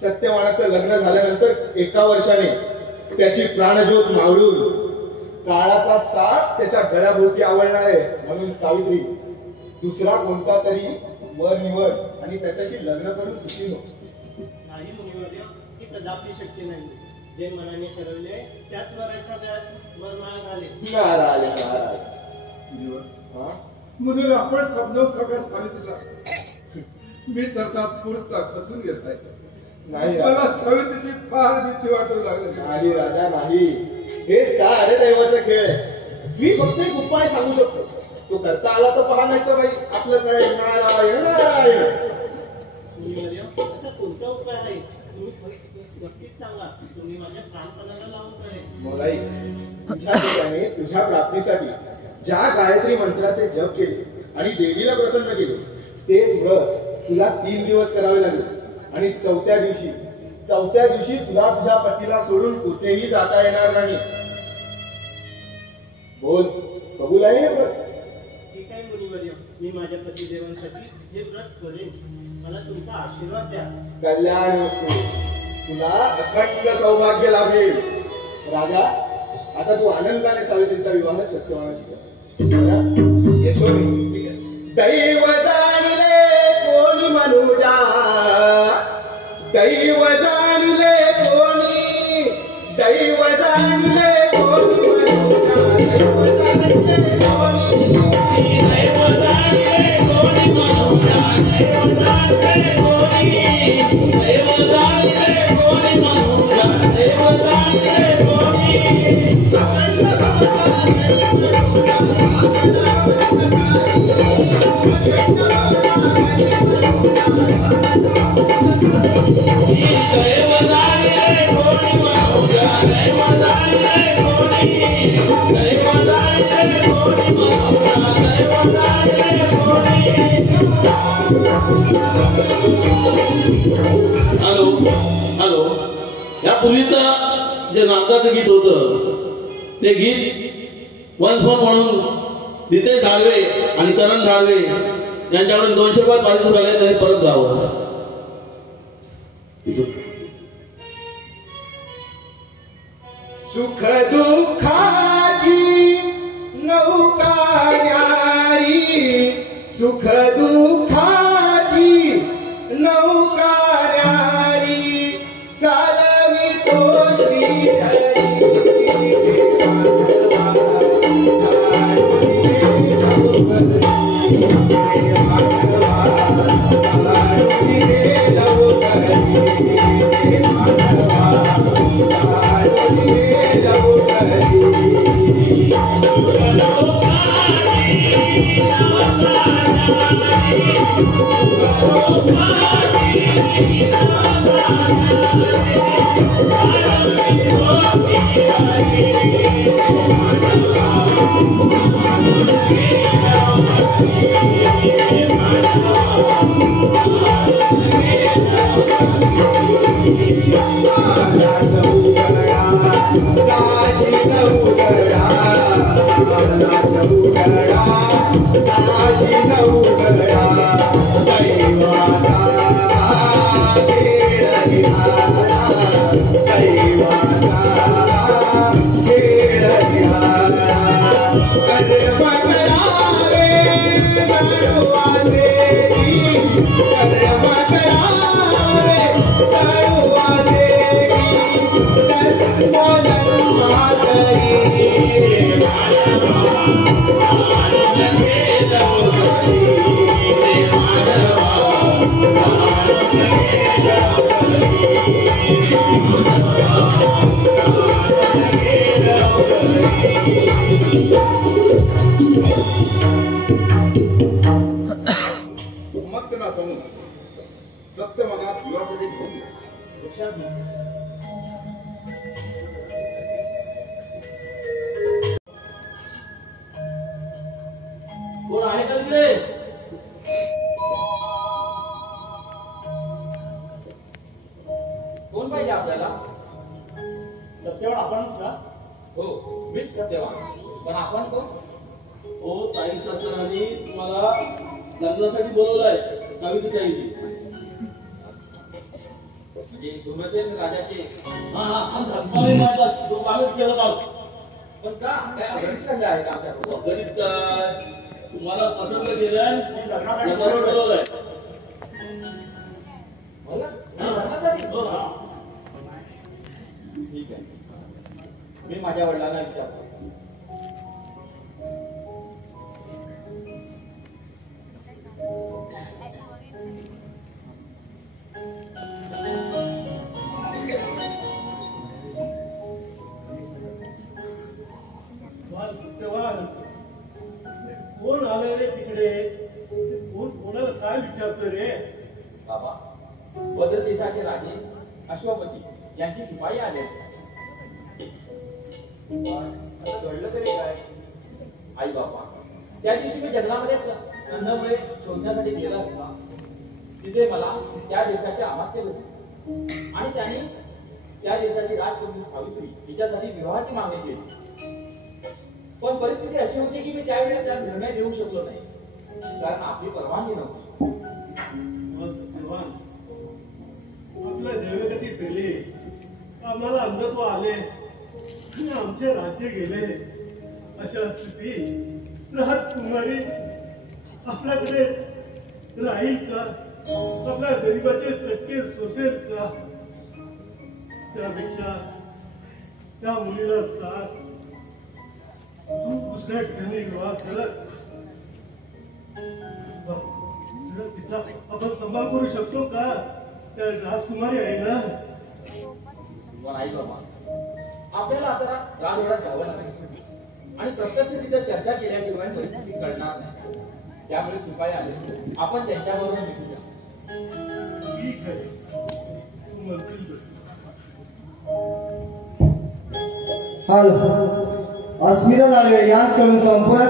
सत्यवानाचं लग्न झाल्यानंतर 1 वर्षाने त्याची प्राणज्योत मावळून काळाचा साथ त्याच्या गळ्याभोवती आवडणार आहे. म्हणून सावित्री, दुसरा कोणता तरी वर निवड आणि त्याच्याशी लग्न करून सुखी हो. नाही मुनिवर्य, हे कदापि शक्य नाही. जे मनाने ठरवले त्याच वराच्या गळ्यात वरमाळा घाले. नारायण नारायण. हा? म्हणून आपण समजावून सगळ्या सावित्रीला मी तर पुढचा खचून घेत आहे. नाही मला राजा. सावित्रीची फार भीती वाटू लागली. नाही राजा नाही, हे सारे दैवाचा खेळ आहे. मी फक्त एक उपाय सांगू शकतो, तो करता आला तर पहा, नाही तर बाई आपलं काय नारायण नारायण. मुनिवर्य, असा कोणता उपाय आहे? तुम्ही नक्कीच सांगा. तुम्ही माझ्या प्राणपणाला लावून करेल. मलाई, तुझ्या देवाने तुझ्या प्राप्तीसाठी ज्या गायत्री मंत्राचे जप केले आणि देवीला प्रसन्न केले, तेच व्रत तुला 3 दिवस करावे लागेल. आणि चौथ्या दिवशी तुला तुझ्या पतीला सोडून कुठेही जाता येणार नाही. बोल, कबूल आहे हे व्रत? ठीक आहे मुनिवर्य, मी माझ्या पतिदेवांसाठी हे व्रत करेन. मला तुमचा आशीर्वाद द्या. कल्याण वस्तू, तुला अखंड सौभाग्य लाभेल. राजा, आता तू आनंदाने सावित्रीचा विवाह सत्यवानाशी कर. येतो मी. दैव जाणले कोणी मनुजा, दैव जाणले कोणी, दैव जाणले कोणी मनुजा, दैव जाणले कोणी, दैव जाणले कोणी मनुजा, दैव जाणले कोणी, दैव जाणले कोणी मनुजा, दैव जाणले कोणी. हॅलो हॅलो, यापूर्वीचं जे नाटकाचं गीत होतं ते गीत वनफोन म्हणून नितेश धाळवे आणि करण धाळवे यांच्याकडून 200 रुपये पारितोषिक आले, तरी परत गावं. सुख दुःखाची नौका न्यारी, सुख दुःखाची नौका न्यारी, चालवी तो श्रीहरी. कोण आहे का तिकडे? कोण पाहिजे आपल्याला? सत्यवान आपण का? हो, मीच सत्यवान. पण आपण कोण? ओ ताई सरकारांनी तुम्हाला लग्नासाठी बोलवलंय सावित्रीताईंनी. म्हणजे धुमसेन राजाचे. हा हा हा धर्माने माझा तो कागद केला का पण का काय अगणित संघ आहे का आमच्याकडे? गणित काय तुम्हाला पसंत केलंय लग्नाला बोलवलंय. मला लग्नासाठी? हो हा. ठीक आहे, मी माझ्या वडिलांना विचारतो. कोण आलं रे तिकडे? कोण कोणाला काय विचारतो रे? बाबा, वज्र देशाचे राजे अश्वपती यांचे शिपाई आले. असं घडलं तरी काय? आई बाबा, त्या दिवशी मी जंगलामध्ये कंदमुळे शोधण्यासाठी गेला असता. तिथे मला त्या देशाचे अमात्य होते आणि त्यांनी त्या देशाची राजकन्या सावित्री हिच्यासाठी विवाहाची मागणी केली. पण परिस्थिती अशी होती की मी त्यावेळी त्या निर्णय देऊ शकलो नाही, कारण आपली परवानगी नव्हती. आपल्या देवगती फिरली, आम्हाला अंधत्व आले आणि आमचे राज्य गेले. अशा स्थितीत राजकुमारी आपल्याकडे राहील का? आपल्या गरिबाचे चटके सोसेल का? त्यापेक्षा त्या मुलीला साथ तू दुसऱ्या ठिकाणी विवाह कर. तिचा आपण सांभाळ करू शकतो का? त्या राजकुमारी आहे ना. पण आई बाबा, आपल्याला आता राजवाड्यात जावं लागेल आणि प्रत्यक्ष तिथे चर्चा केल्याशिवाय परिस्थिती कळणार नाही. त्यामुळे शिपाई आले, आपण त्यांच्याबरोबर निघूया. ठीक आहे, तू म्हणशील बरं. हॅलो अस्मिता दानवे यांच्याकडून संपूर्ण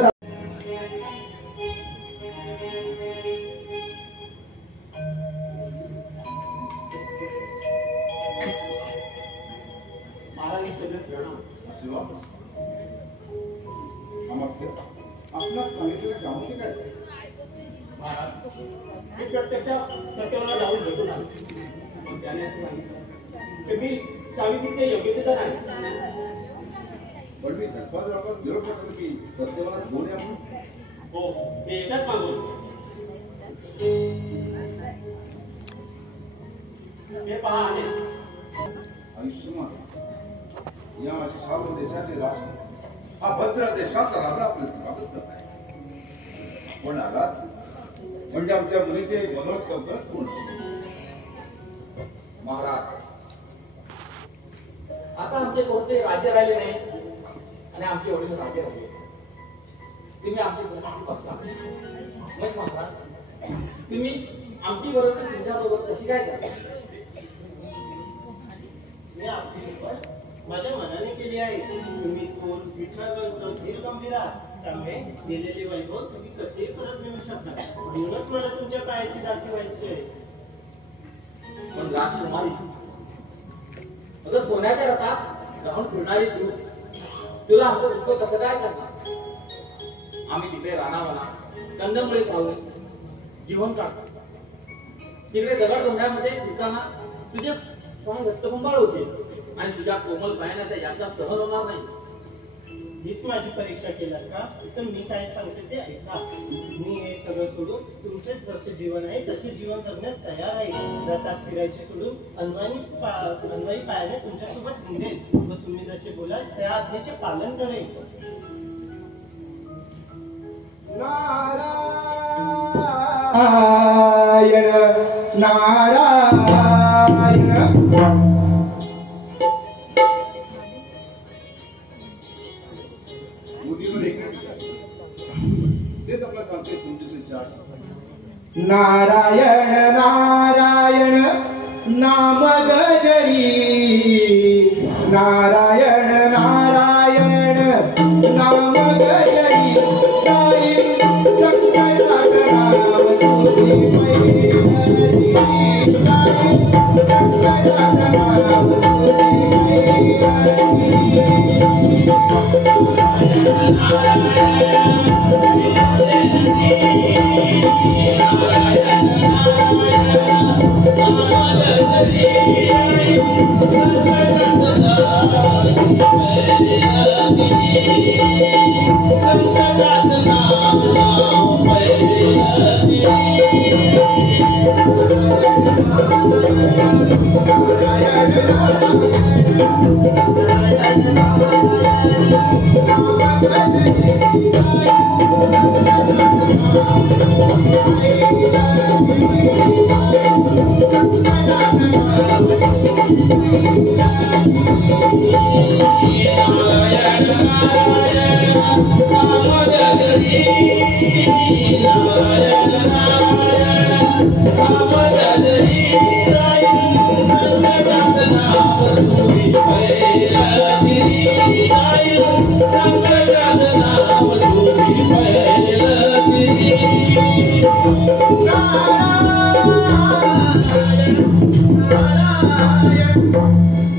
आपणास सांगितलेलं काम ते काय? महाराज, मी प्रत्यक्षात सत्यवाला जाऊन भेटून आलो. पण त्याने असं सांगितलं की मी सावित्रीच्या योग्यतेचा नाही. पण मी धर्मात विरोध करतो की सत्यवाला बोल आहे म्हणून. हो, मी एकच मागवलं. हे पहा आले. आयुष्यमान या शाल देशाचे राज, हा भद्र देशाचा राजा आपले स्वागत करत आहे. पण आलात म्हणजे आमच्या मुलीचे मनोज लवकर पूर्ण. महाराज, आता आमचे कोणते राज्य राहिले नाही आणि आमचे वडील राज्य राहिले. तुम्ही आमची परिस्थिती बघता. मग महाराज, तुम्ही आमची बरोबर सिंधाबरोबर कशी काय करता? मी आपली निवड माझ्या मनाने केली आहे. तुम्ही थोर विठ्ठल धीर गंभीरा त्यामुळे गेलेले वैभव तुम्ही कसेही परत मिळू शकता. म्हणूनच मला तुमच्या पायाची दासी व्हायची आहे. पण राजकुमारी, अगं सोन्याच्या रथात राहून फिरणारी तू, तुला आमचं दुःख कसं काय करणार? आम्ही तिकडे रानावना कंदमुळे खाऊन जीवन काढतो. तिकडे दगड धोंड्यामध्ये फिरताना तुझे पाय रक्तबंबाळ होते आणि तुझ्या कोमल पायाने याचा सहन होणार नाही. हीच माझी परीक्षा केलात का? तर मी काय सांगते ते ऐका. मी हे सगळं सोडून तुमचेच जसे जीवन आहे तसे जीवन जगण्यास तयार आहे. रथात फिरायचे सोडून अन्वयी पायाने तुमच्यासोबत निघेल व तुम्ही जसे बोलाल त्या आज्ञेचे पालन करेल. नारायण नारायण मुलीवर एक तेच आपला सांगते समजून चार. नारायण नारायण नाम गजरी नारायण नारायण नाम गजरी जाईल संकटात नाम तुझी मैत्री जाईल संकटात नाम तुझी मैत्री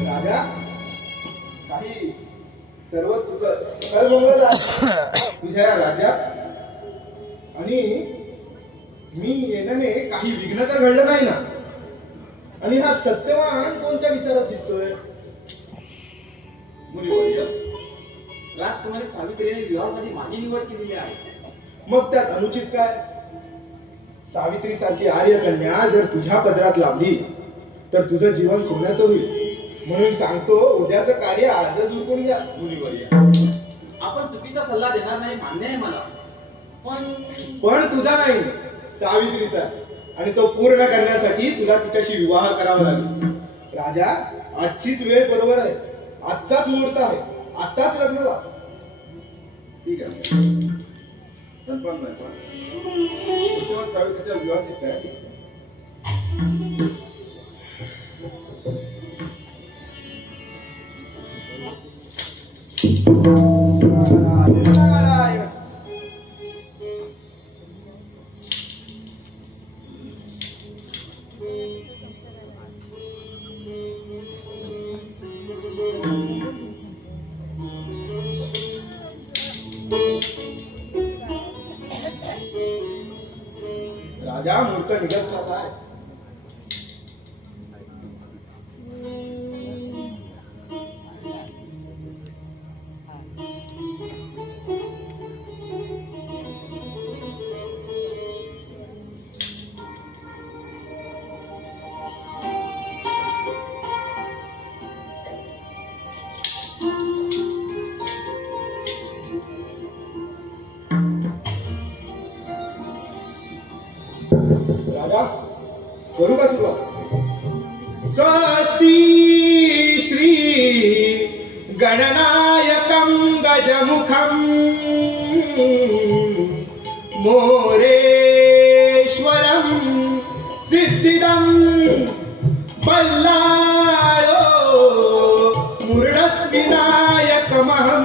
राजा काही सर्व सकल मंगळ तुझ्या राज्यात आणि मी येण्याने काही विघ्न तर घडलं नाही ना? आणि हा सत्यवान कोणत्या विचारात दिसतोय? मुनिवर्य, राजकुमारी सावित्रीने विवाहासाठी माझी निवड केलेली आहे. मग त्यात अनुचित काय? सावित्री सारखी आर्यकन्या जर तुझ्या पदरात लावली तर तुझं जीवन सोन्याचं होईल. म्हणून सांगतो, उद्याचं कार्य आजच उरकून घ्या. मुनिवर्य, आपण चुकीचा सल्ला देणार नाही, मान्य आहे मला. पण तुझा नाही, सावित्रीचा. आणि तो पूर्ण करण्यासाठी तुला तिच्याशी विवाह करावा लागेल. राजा, आजचीच वेळ बरोबर आहे. आजचाच मुहूर्त आहे. आताच लग्न व्हा. ठीक आहे. पण सावित्रीच्या विवाहाची तयारी राजा, मूर्ख निघत चालला आहे. राजा, करू का सुरुवात? स्वस्ती श्री गणनायकं गजमुखं मोरेश्वरं सिद्धिदं बल्लाळो मुरणद्विनायकमहं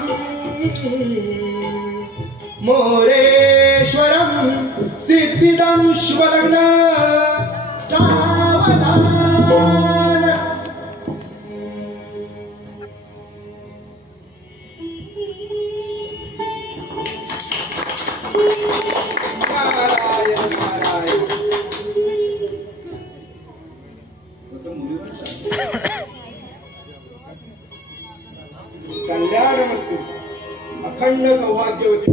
मोरेश्वरं सिद्धिदं शुभलग्न सावधान. नारायण नारायण. कल्याणमस्तु. अखंड सौभाग्यवती.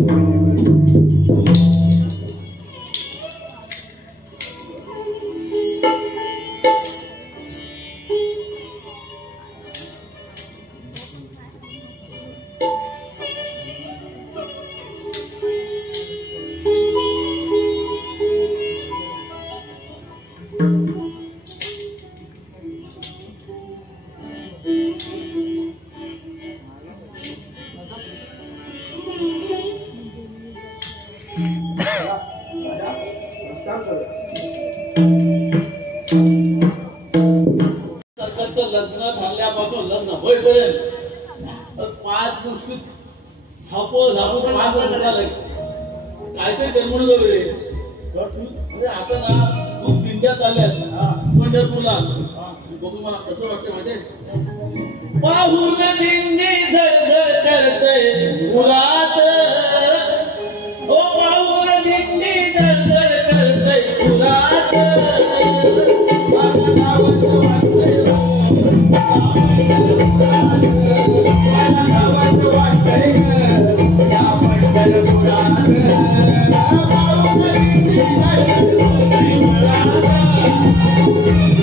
सरकारचं लग्न ठरल्यापासून लग्न होईपर्यंत 5 गोष्टी झापो 5 झाले. काय ते जन्मून वगैरे म्हणजे आता ना खूप दिंड्या चालल्यात पंढरपूरला. बघू मला कसं वाटतं माहितीये, पाहून दिंडी धडधड करतय मुरात. ओ पाहून दिंडी धडधड करतय मुरात. माझं नावच वाटतंय, माझं नावच वाटतंय या पंढरपुरात. पाहून दिंडी धडधड करतय मुरात.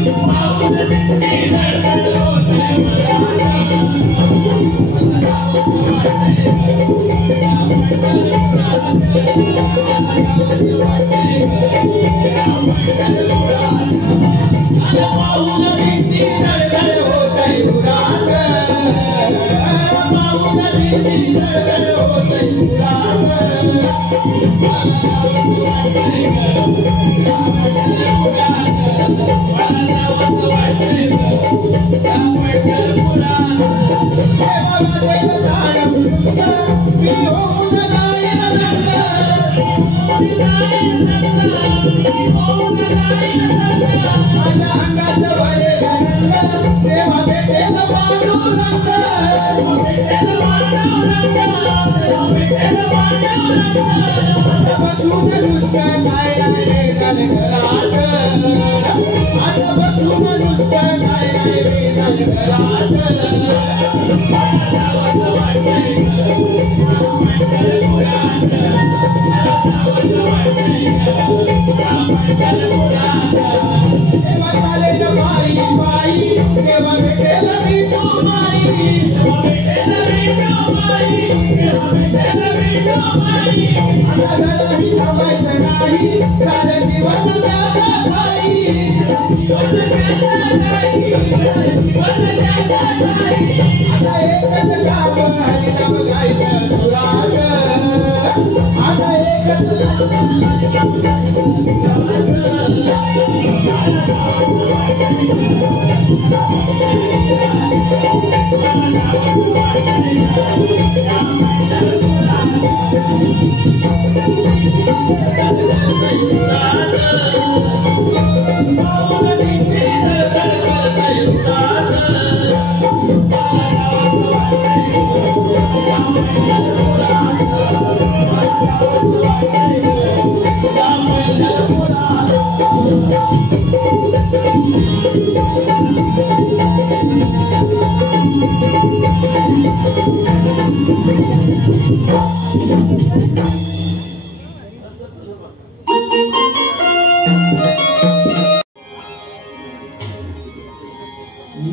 पाहून दिंडी धडधड करतय मुरात.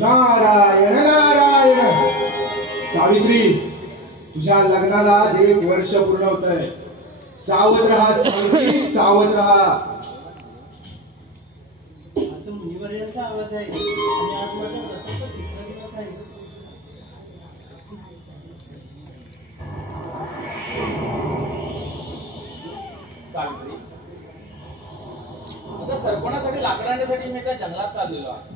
नारायण नारायण. सावित्री, तुझ्या लग्नाला 1.5 वर्ष पूर्ण होत आहे. सावध राहा सावित्री, सावध राहा. आता मुनिवर्यांचा आवाज आहे आणि आज माझ्या व्रताचा 3रा दिवस आहे. सावित्री, आता सरपणासाठी लाकड आणण्यासाठी मी त्या जंगलात चाललेलो आहे.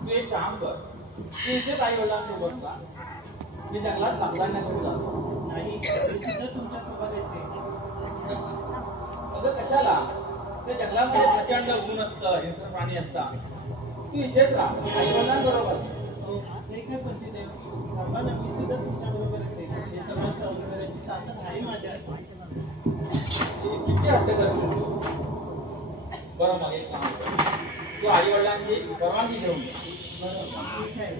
तू एक काम कर, तू इथेच आई वडिलांसोबत जा. मी जंगलात लाकड आणण्यासाठी जातो. नाही, मी सुद्धा तुमच्या सोबत येते. अगं कशाला? त्या जंगलामध्ये प्रचंड ऊन असतं, हिंस्र प्राणी असतात. तू इथेच राहा आई वडिलांबरोबर. हो, नाही काय पतिदेव, थांबा ना, मी सुद्धा तुमच्या बरोबर येते. हे सर्व सौंदर्याची साधन आहे माझ्या. किती हट्ट करशील तू? बरं, मग एक काम कर, तू आई वडिलांची परवानगी घेऊन ये. बरं, ठीक आहे.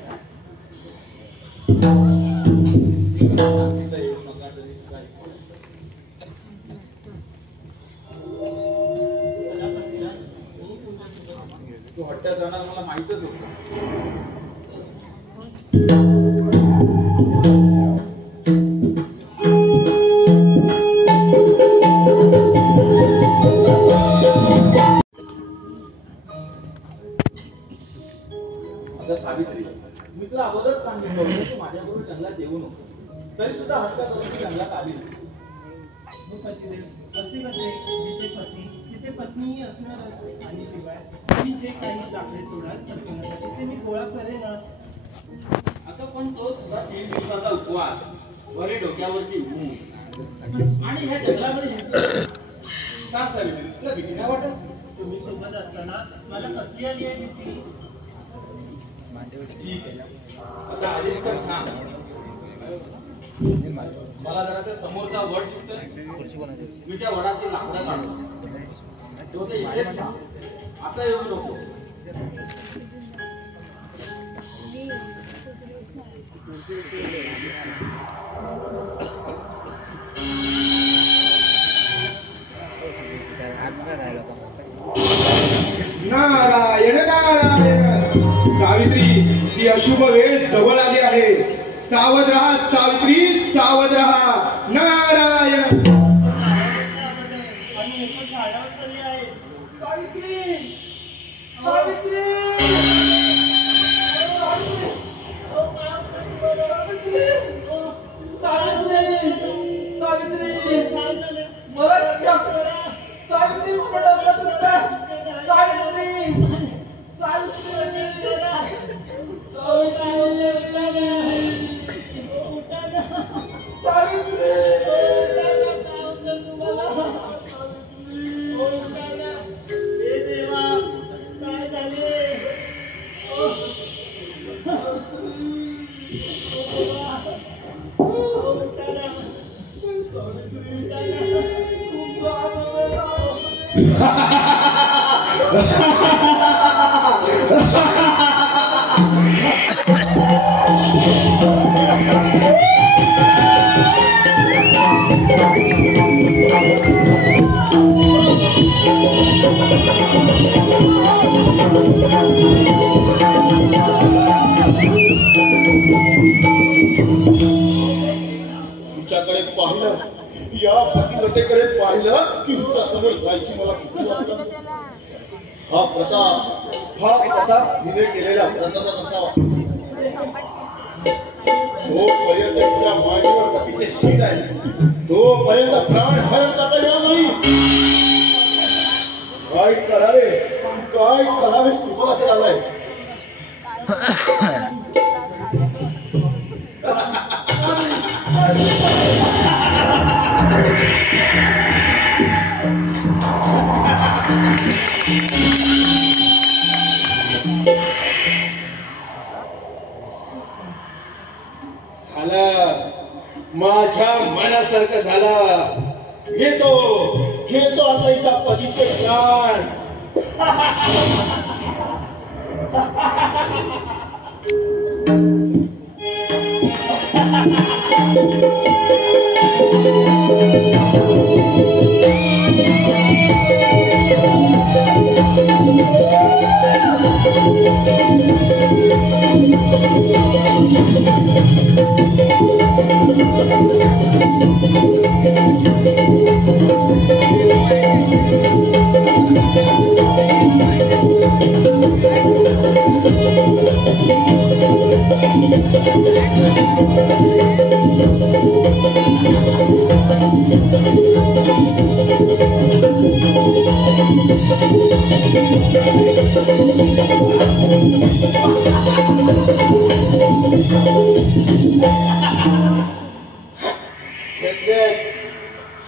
तू हट्ट करणार मला माहितच होतं. सावित्री, मी तुला अगोदरच सांगितलं होतं की माझ्याबरोबर जंगलात येऊ नको. तरी सुद्धा हट्ट करून ती जंगलात आली. हो पतिदेव, कसे कसे जिथे पती तिथे पत्नीही असणारच. आणि शिवाय मी जे काही लाकडे तोडाल सरपणासाठी ते मी गोळा करेनच. आता पण तो तुझा 3 दिवसाचा उपवास, वरी डोक्यावरती ऊन आणि ह्या जंगलामध्ये सांग सावित्री, तुला भीती नाही वाटत? तुम्ही सोबत असताना मला कसली आली आहे भीती? ठीक आहे, आता आधीच तर थांब. मला जरा त्या समोरचा वड दिसतोय, मी त्या वडाची लाकडं काढतो. तो ते इथेच थांब, आता येऊ नको. नारायण नारायण. सावित्री, ती अशुभ वेळ जवळ आली आहे. सावध राहा सावित्री, सावध राहा. नारायण. नारायणाचा आवाज आहे. आणि एका झाडावर चढले आहे. सावित्री सावित्री अहो, माफ करा. सावित्री सावित्री काय झालं? मला सावित्री मला सावित्री तुमच्याकडे पाहिलं, या पतिव्रतेकडे पाहिलं की समोर जायची मला भीती वाटत. हा प्रताप हिने केलेल्या व्रताचा नसावा. जोपर्यंत तिच्या मांडीवर पतीचे शीर आहे तोपर्यंत प्राण हरण जाता येणार नाही. काय करावे सुचला असेल आलाय. माझ्या मनासारखं झालं. घेतो आता हिच्या पतीचे प्राण.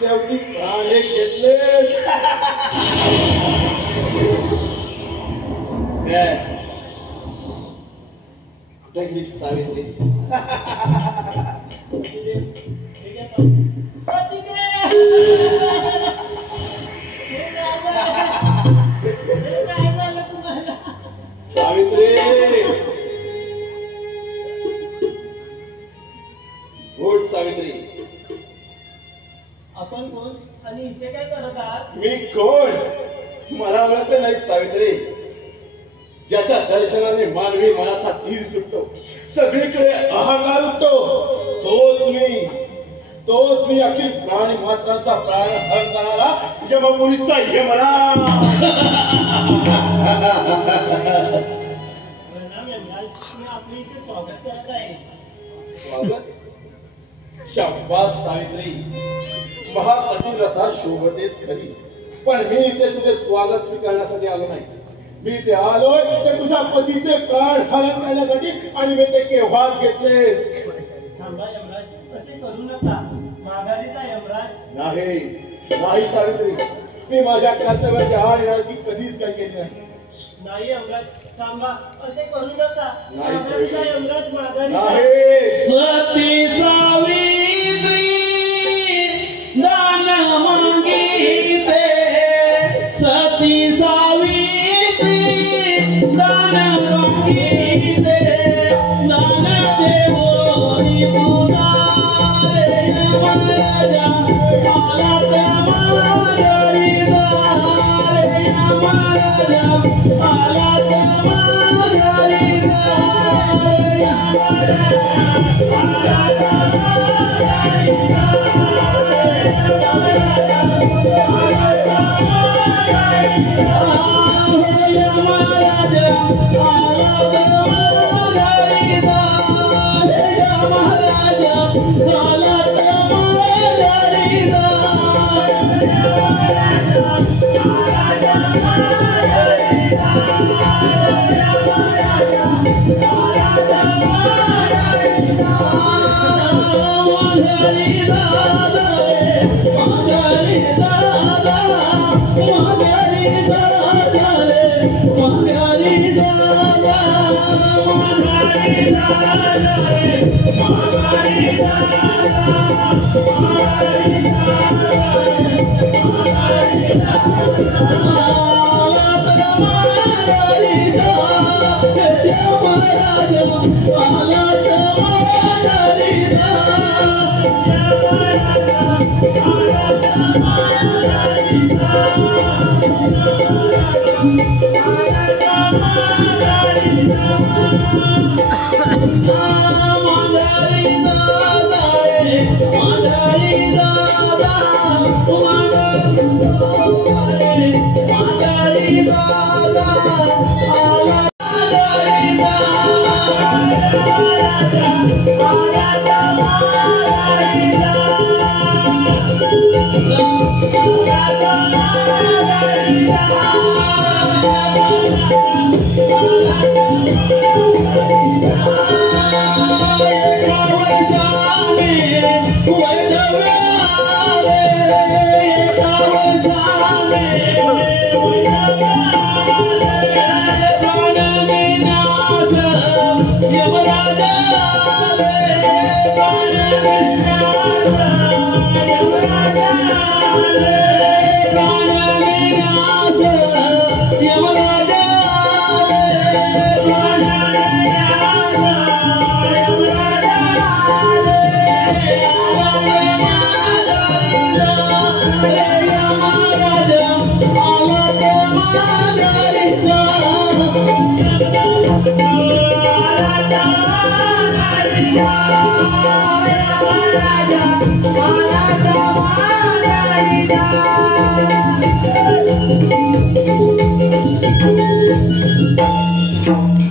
शेवटी प्राण घेतलेच. सावित्री सावित्री आपण कोण आणि इथे काय करत आहात? मी कोण मला ओळखत नाही सावित्री. ज्याच्या दर्शनाने मानवी मनाचा धीर सुटतो, सगळीकडे अहंकार उठतो, तोच मी अखिल प्राणी मात्रांचा प्राण हरण करणारा यमपुरीचा यमराज. मी आपल्या इथे स्वागत करत आहे. स्वागत? शाबास सावित्री, महापतिव्रता शोभतेस खरी, पण मी इथे तुझे स्वागत स्वीकारण्यासाठी आलो नाही. मी इथे आलोय ते तुझ्या पतीचे प्राण हरण करण्यासाठी, आणि मी ते केव्हाच घेतले. थांबा यमराज, असे करू नका. माघारीचा यमराज. नाही सावित्री, मी माझ्या कर्तव्याच्या आड येण्याची कधीच काही केली नाही. नाही यमराज, थांबा. असे करू नका. नाही, माघारीचा यमराज, माघारी. सती सावित्री दान मागिते, सती सावित्री दान मागिते, दान देवोनी तुदारे यमराजा, आलात माघारी दारे यमराजा, आलात माघारी दारे यमराजा.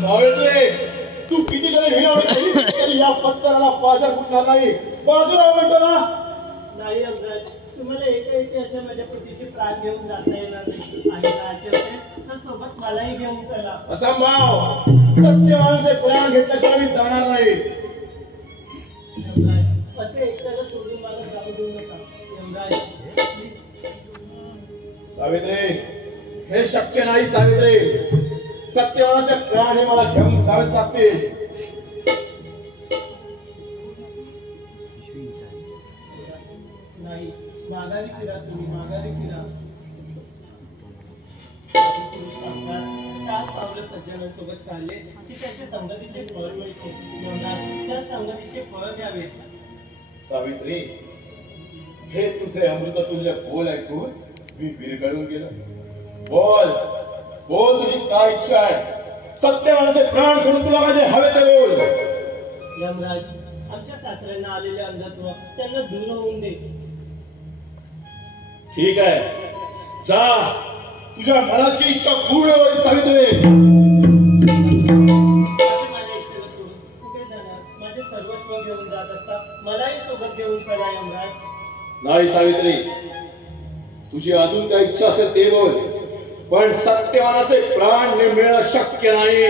सावित्री, तू किती जरी विनवणी केली तरी या पत्कराला बाजार फुटणार नाही. बाजूला म्हणतो ना. नाही यमराज, तुम्हाला एका अशा माझ्या पतीचे प्राण घेऊन जाता येणार नाही. आणि राहायचे असेल तर सोबत मलाही घेऊन चला. असंभव. सत्यवानाचे प्राण घेतल्याशिवाय मी जाणार नाही. यमराज, असे एकट्याला सोडून मला जाऊ देऊ नका. यमराज, सावित्री, हे शक्य नाही. सावित्री, सत्यवानाचे प्राण हे मला घेऊन जावेच लागतील. नाही, माघारी फिरा तुम्ही, माघारी फिरा. चार पावलं सज्जनांसोबत चालले की त्याच्या संगतीचे फळ मिळते. यमराज, त्या संगतीचे फळ द्यावे. सावित्री, हे तुझे अमृततुल्य बोल ऐकून मी विरघळून गेलो. बोल बोल, तुझी काय इच्छा आहे? सत्यवानाचे प्राण सोडून तुला माझे हवे ते बोल. यमराज, आमच्या सासऱ्यांना आलेले अंधत्व त्यांना दूर होऊन दे. ठीक आहे, जा. तुझ्या मनाची इच्छा पूर्ण होईल. सावित्री, असे माझ्या इच्छेला सोडून कुठे जाणार? माझे सर्वस्व घेऊन जात असता मलाही सोबत घेऊन चला यमराज. नाही सावित्री, तुझी अजून काय इच्छा असेल ते बोल, पण सत्यवानाचे प्राण हे मिळणं शक्य नाही.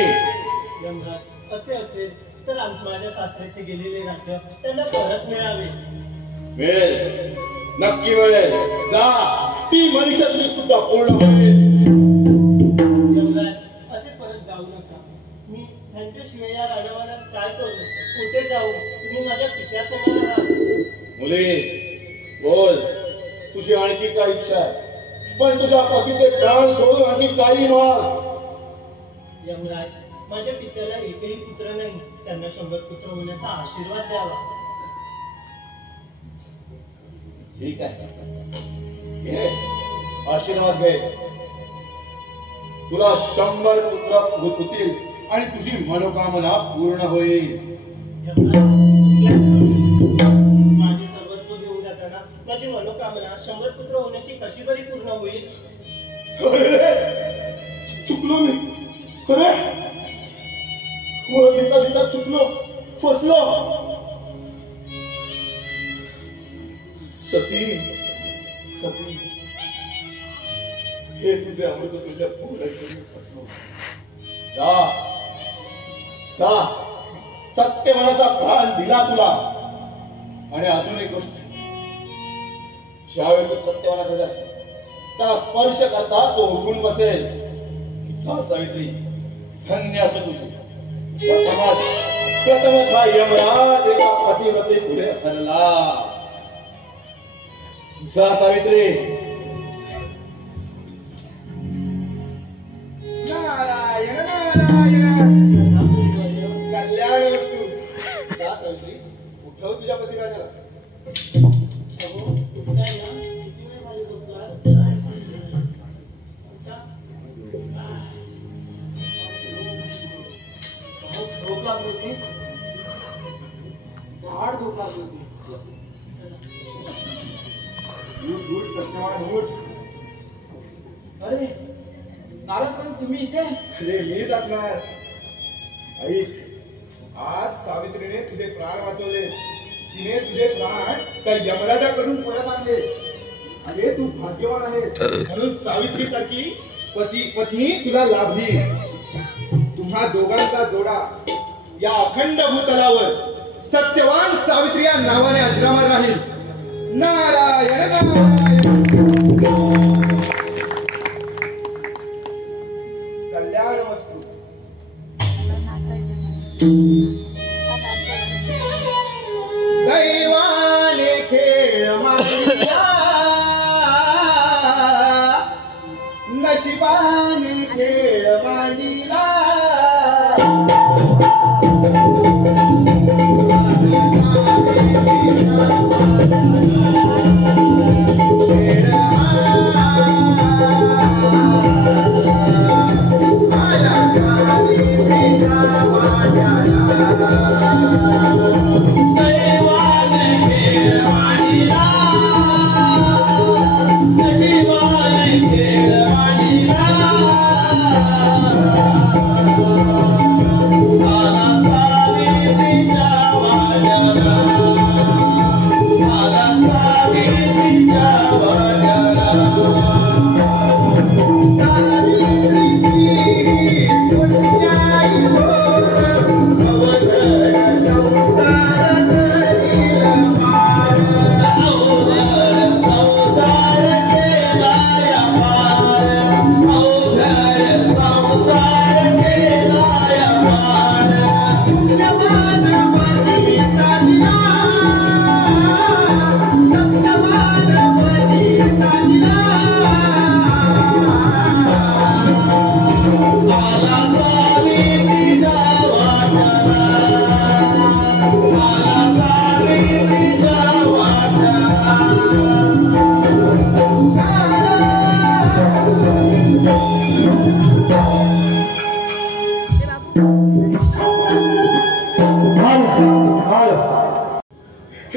यमराज, असे असेल तर माझ्या सासऱ्याचे गेलेले राज्य त्यांना परत मिळावे. मिळेल, नक्की मिळेल. जा, ती मनुष्याची सुद्धा पूर्ण होईल. यमराज, असे परत जाऊ नका. मी त्यांच्याशिवाय या राजवाड्यात काय करू? कुठे जाऊ? तुम्ही माझ्या पित्यासमोर आहात. मुली, बोल, तुझी आणखी काय इच्छा आहे? पण तुझ्या पतीचे प्राण सोडून आणखी काही माग. यमराज, माझ्या पित्याला एकही पुत्र नाही. त्यांना 100 पुत्र होण्याचा आशीर्वाद द्यावा. ठीक आहे, घे आशीर्वाद घे. तुला 100 पुत्र होतील आणि तुझी मनोकामना पूर्ण होईल. यमराज, माझे सर्वस्व घेऊन जाताना माझी मनोकामना 100 पुत्र होण्याची कशी बरी पूर्ण होईल? चुकलो मी. खरे, देता देता चुकलो, फसलो. सती, सती, हे तुझे अमृत तुझ्या पूर्ण फसलो. जा, जा. सत्यवानाचा प्राण दिला तुला. आणि अजून एक गोष्ट, ज्यावेळी तू सत्यवानाकडे जाशील त्याला स्पर्श करता तो उठून बसेल. सावित्री धन्य असो तुझी. प्रथमच हा यमराज एका पतिव्रते पुढे हरला. जा सावित्री. नारायण नारायण कल्याण वस्तू. जा सावित्री, उठव तुझ्या पतिराजाला. झोप लागली होती. गाढ झोप लागली होती. उठ उठ सत्यवान उठ. अरे नारद पण तुम्ही इथे? अरे मीच असणार. ऐक, आज सावित्रीने तुझे प्राण वाचवले. तिने तुझे प्राण त्या यमराजाकडून परत आणले. अरे तू भाग्यवान आहेस म्हणून सावित्री सारखी पत्नी तुला लाभली. तुम्हा दोघांचा जोडा या अखंड भूतलावर सत्यवान सावित्री या नावाने अजरामर राहील. नारायण नारायण. कल्याण वस्तू. दैवाने खेळ मांडला, नशिबाने खेळ मांडला.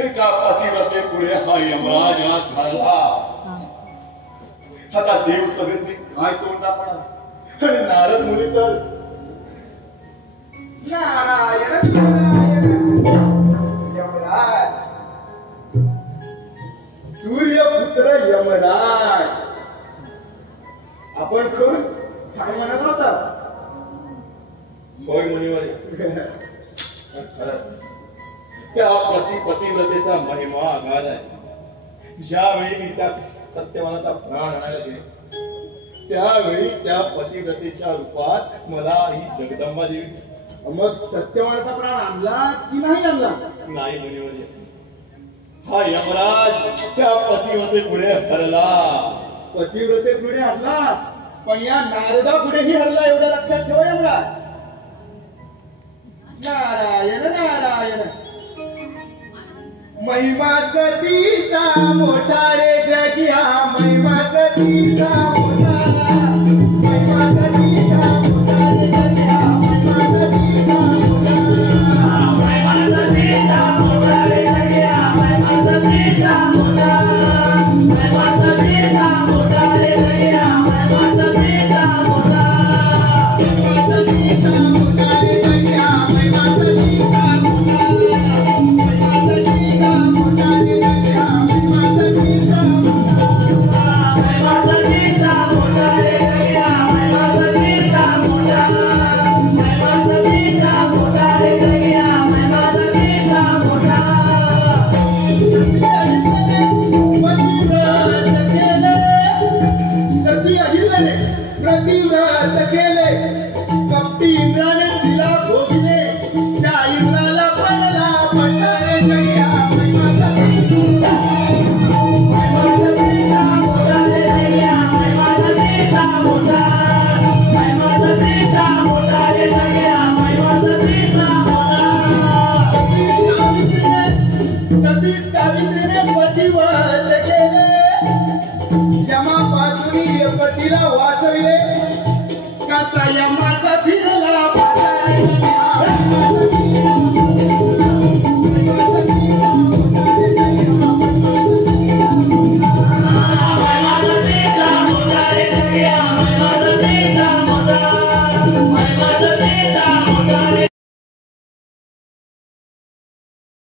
एका पतिव्रते पुढे हा यमराज आज हरला. आता देव सगळी काय तोंड आपण आणि नारद मुनी तर नारायण नारायण. यमराज, सूर्यपुत्र यमराज. आपण कोण काय म्हणत होता? होय मुनिवर. खरंच त्या पतिव्रतेचा महिमा अगाध आहे. ज्यावेळी मी त्या सत्यवानाचा प्राण आणायला गेलो त्यावेळी त्या पतिव्रतेच्या रूपात मला ही जगदंबा देवी. मग सत्यवानाचा प्राण आणला की नाही आणला? नाही मुनिवर. हा यमराज त्या पतिव्रते पुढे हरला. पतिव्रते पुढे हरलास, पण या नारदा पुढेही हरला एवढं लक्षात ठेवा यमराज. नारायण नारायण. महिमा सतीचा मोठा रे जगिया, महिमा सतीचा मोठा, महिमा सतीचा मोठा रे जगिया, महिमा सतीचा मोठा, महिमा सतीचा मोठा रे जगिया, महिमा सतीचा मोठा, महिमा सतीचा मोठा रे जगिया, महिमा सतीचा मोठा, महिमा सतीचा मोठा रे जगिया, महिमा सतीचा मोठा, महिमा सतीचा मोठा रे जगिया, महिमा सतीचा मोठा, महिमा सतीचा इंद्राने प्रतिव्रत केले कपटी इंद्राने तिला भोगले त्या इंद्राला पडला पटारे जग्या महिमाचा सती सावित्रीने पतिव्रत केले यमापासून पतीला वाचविले कसा यमा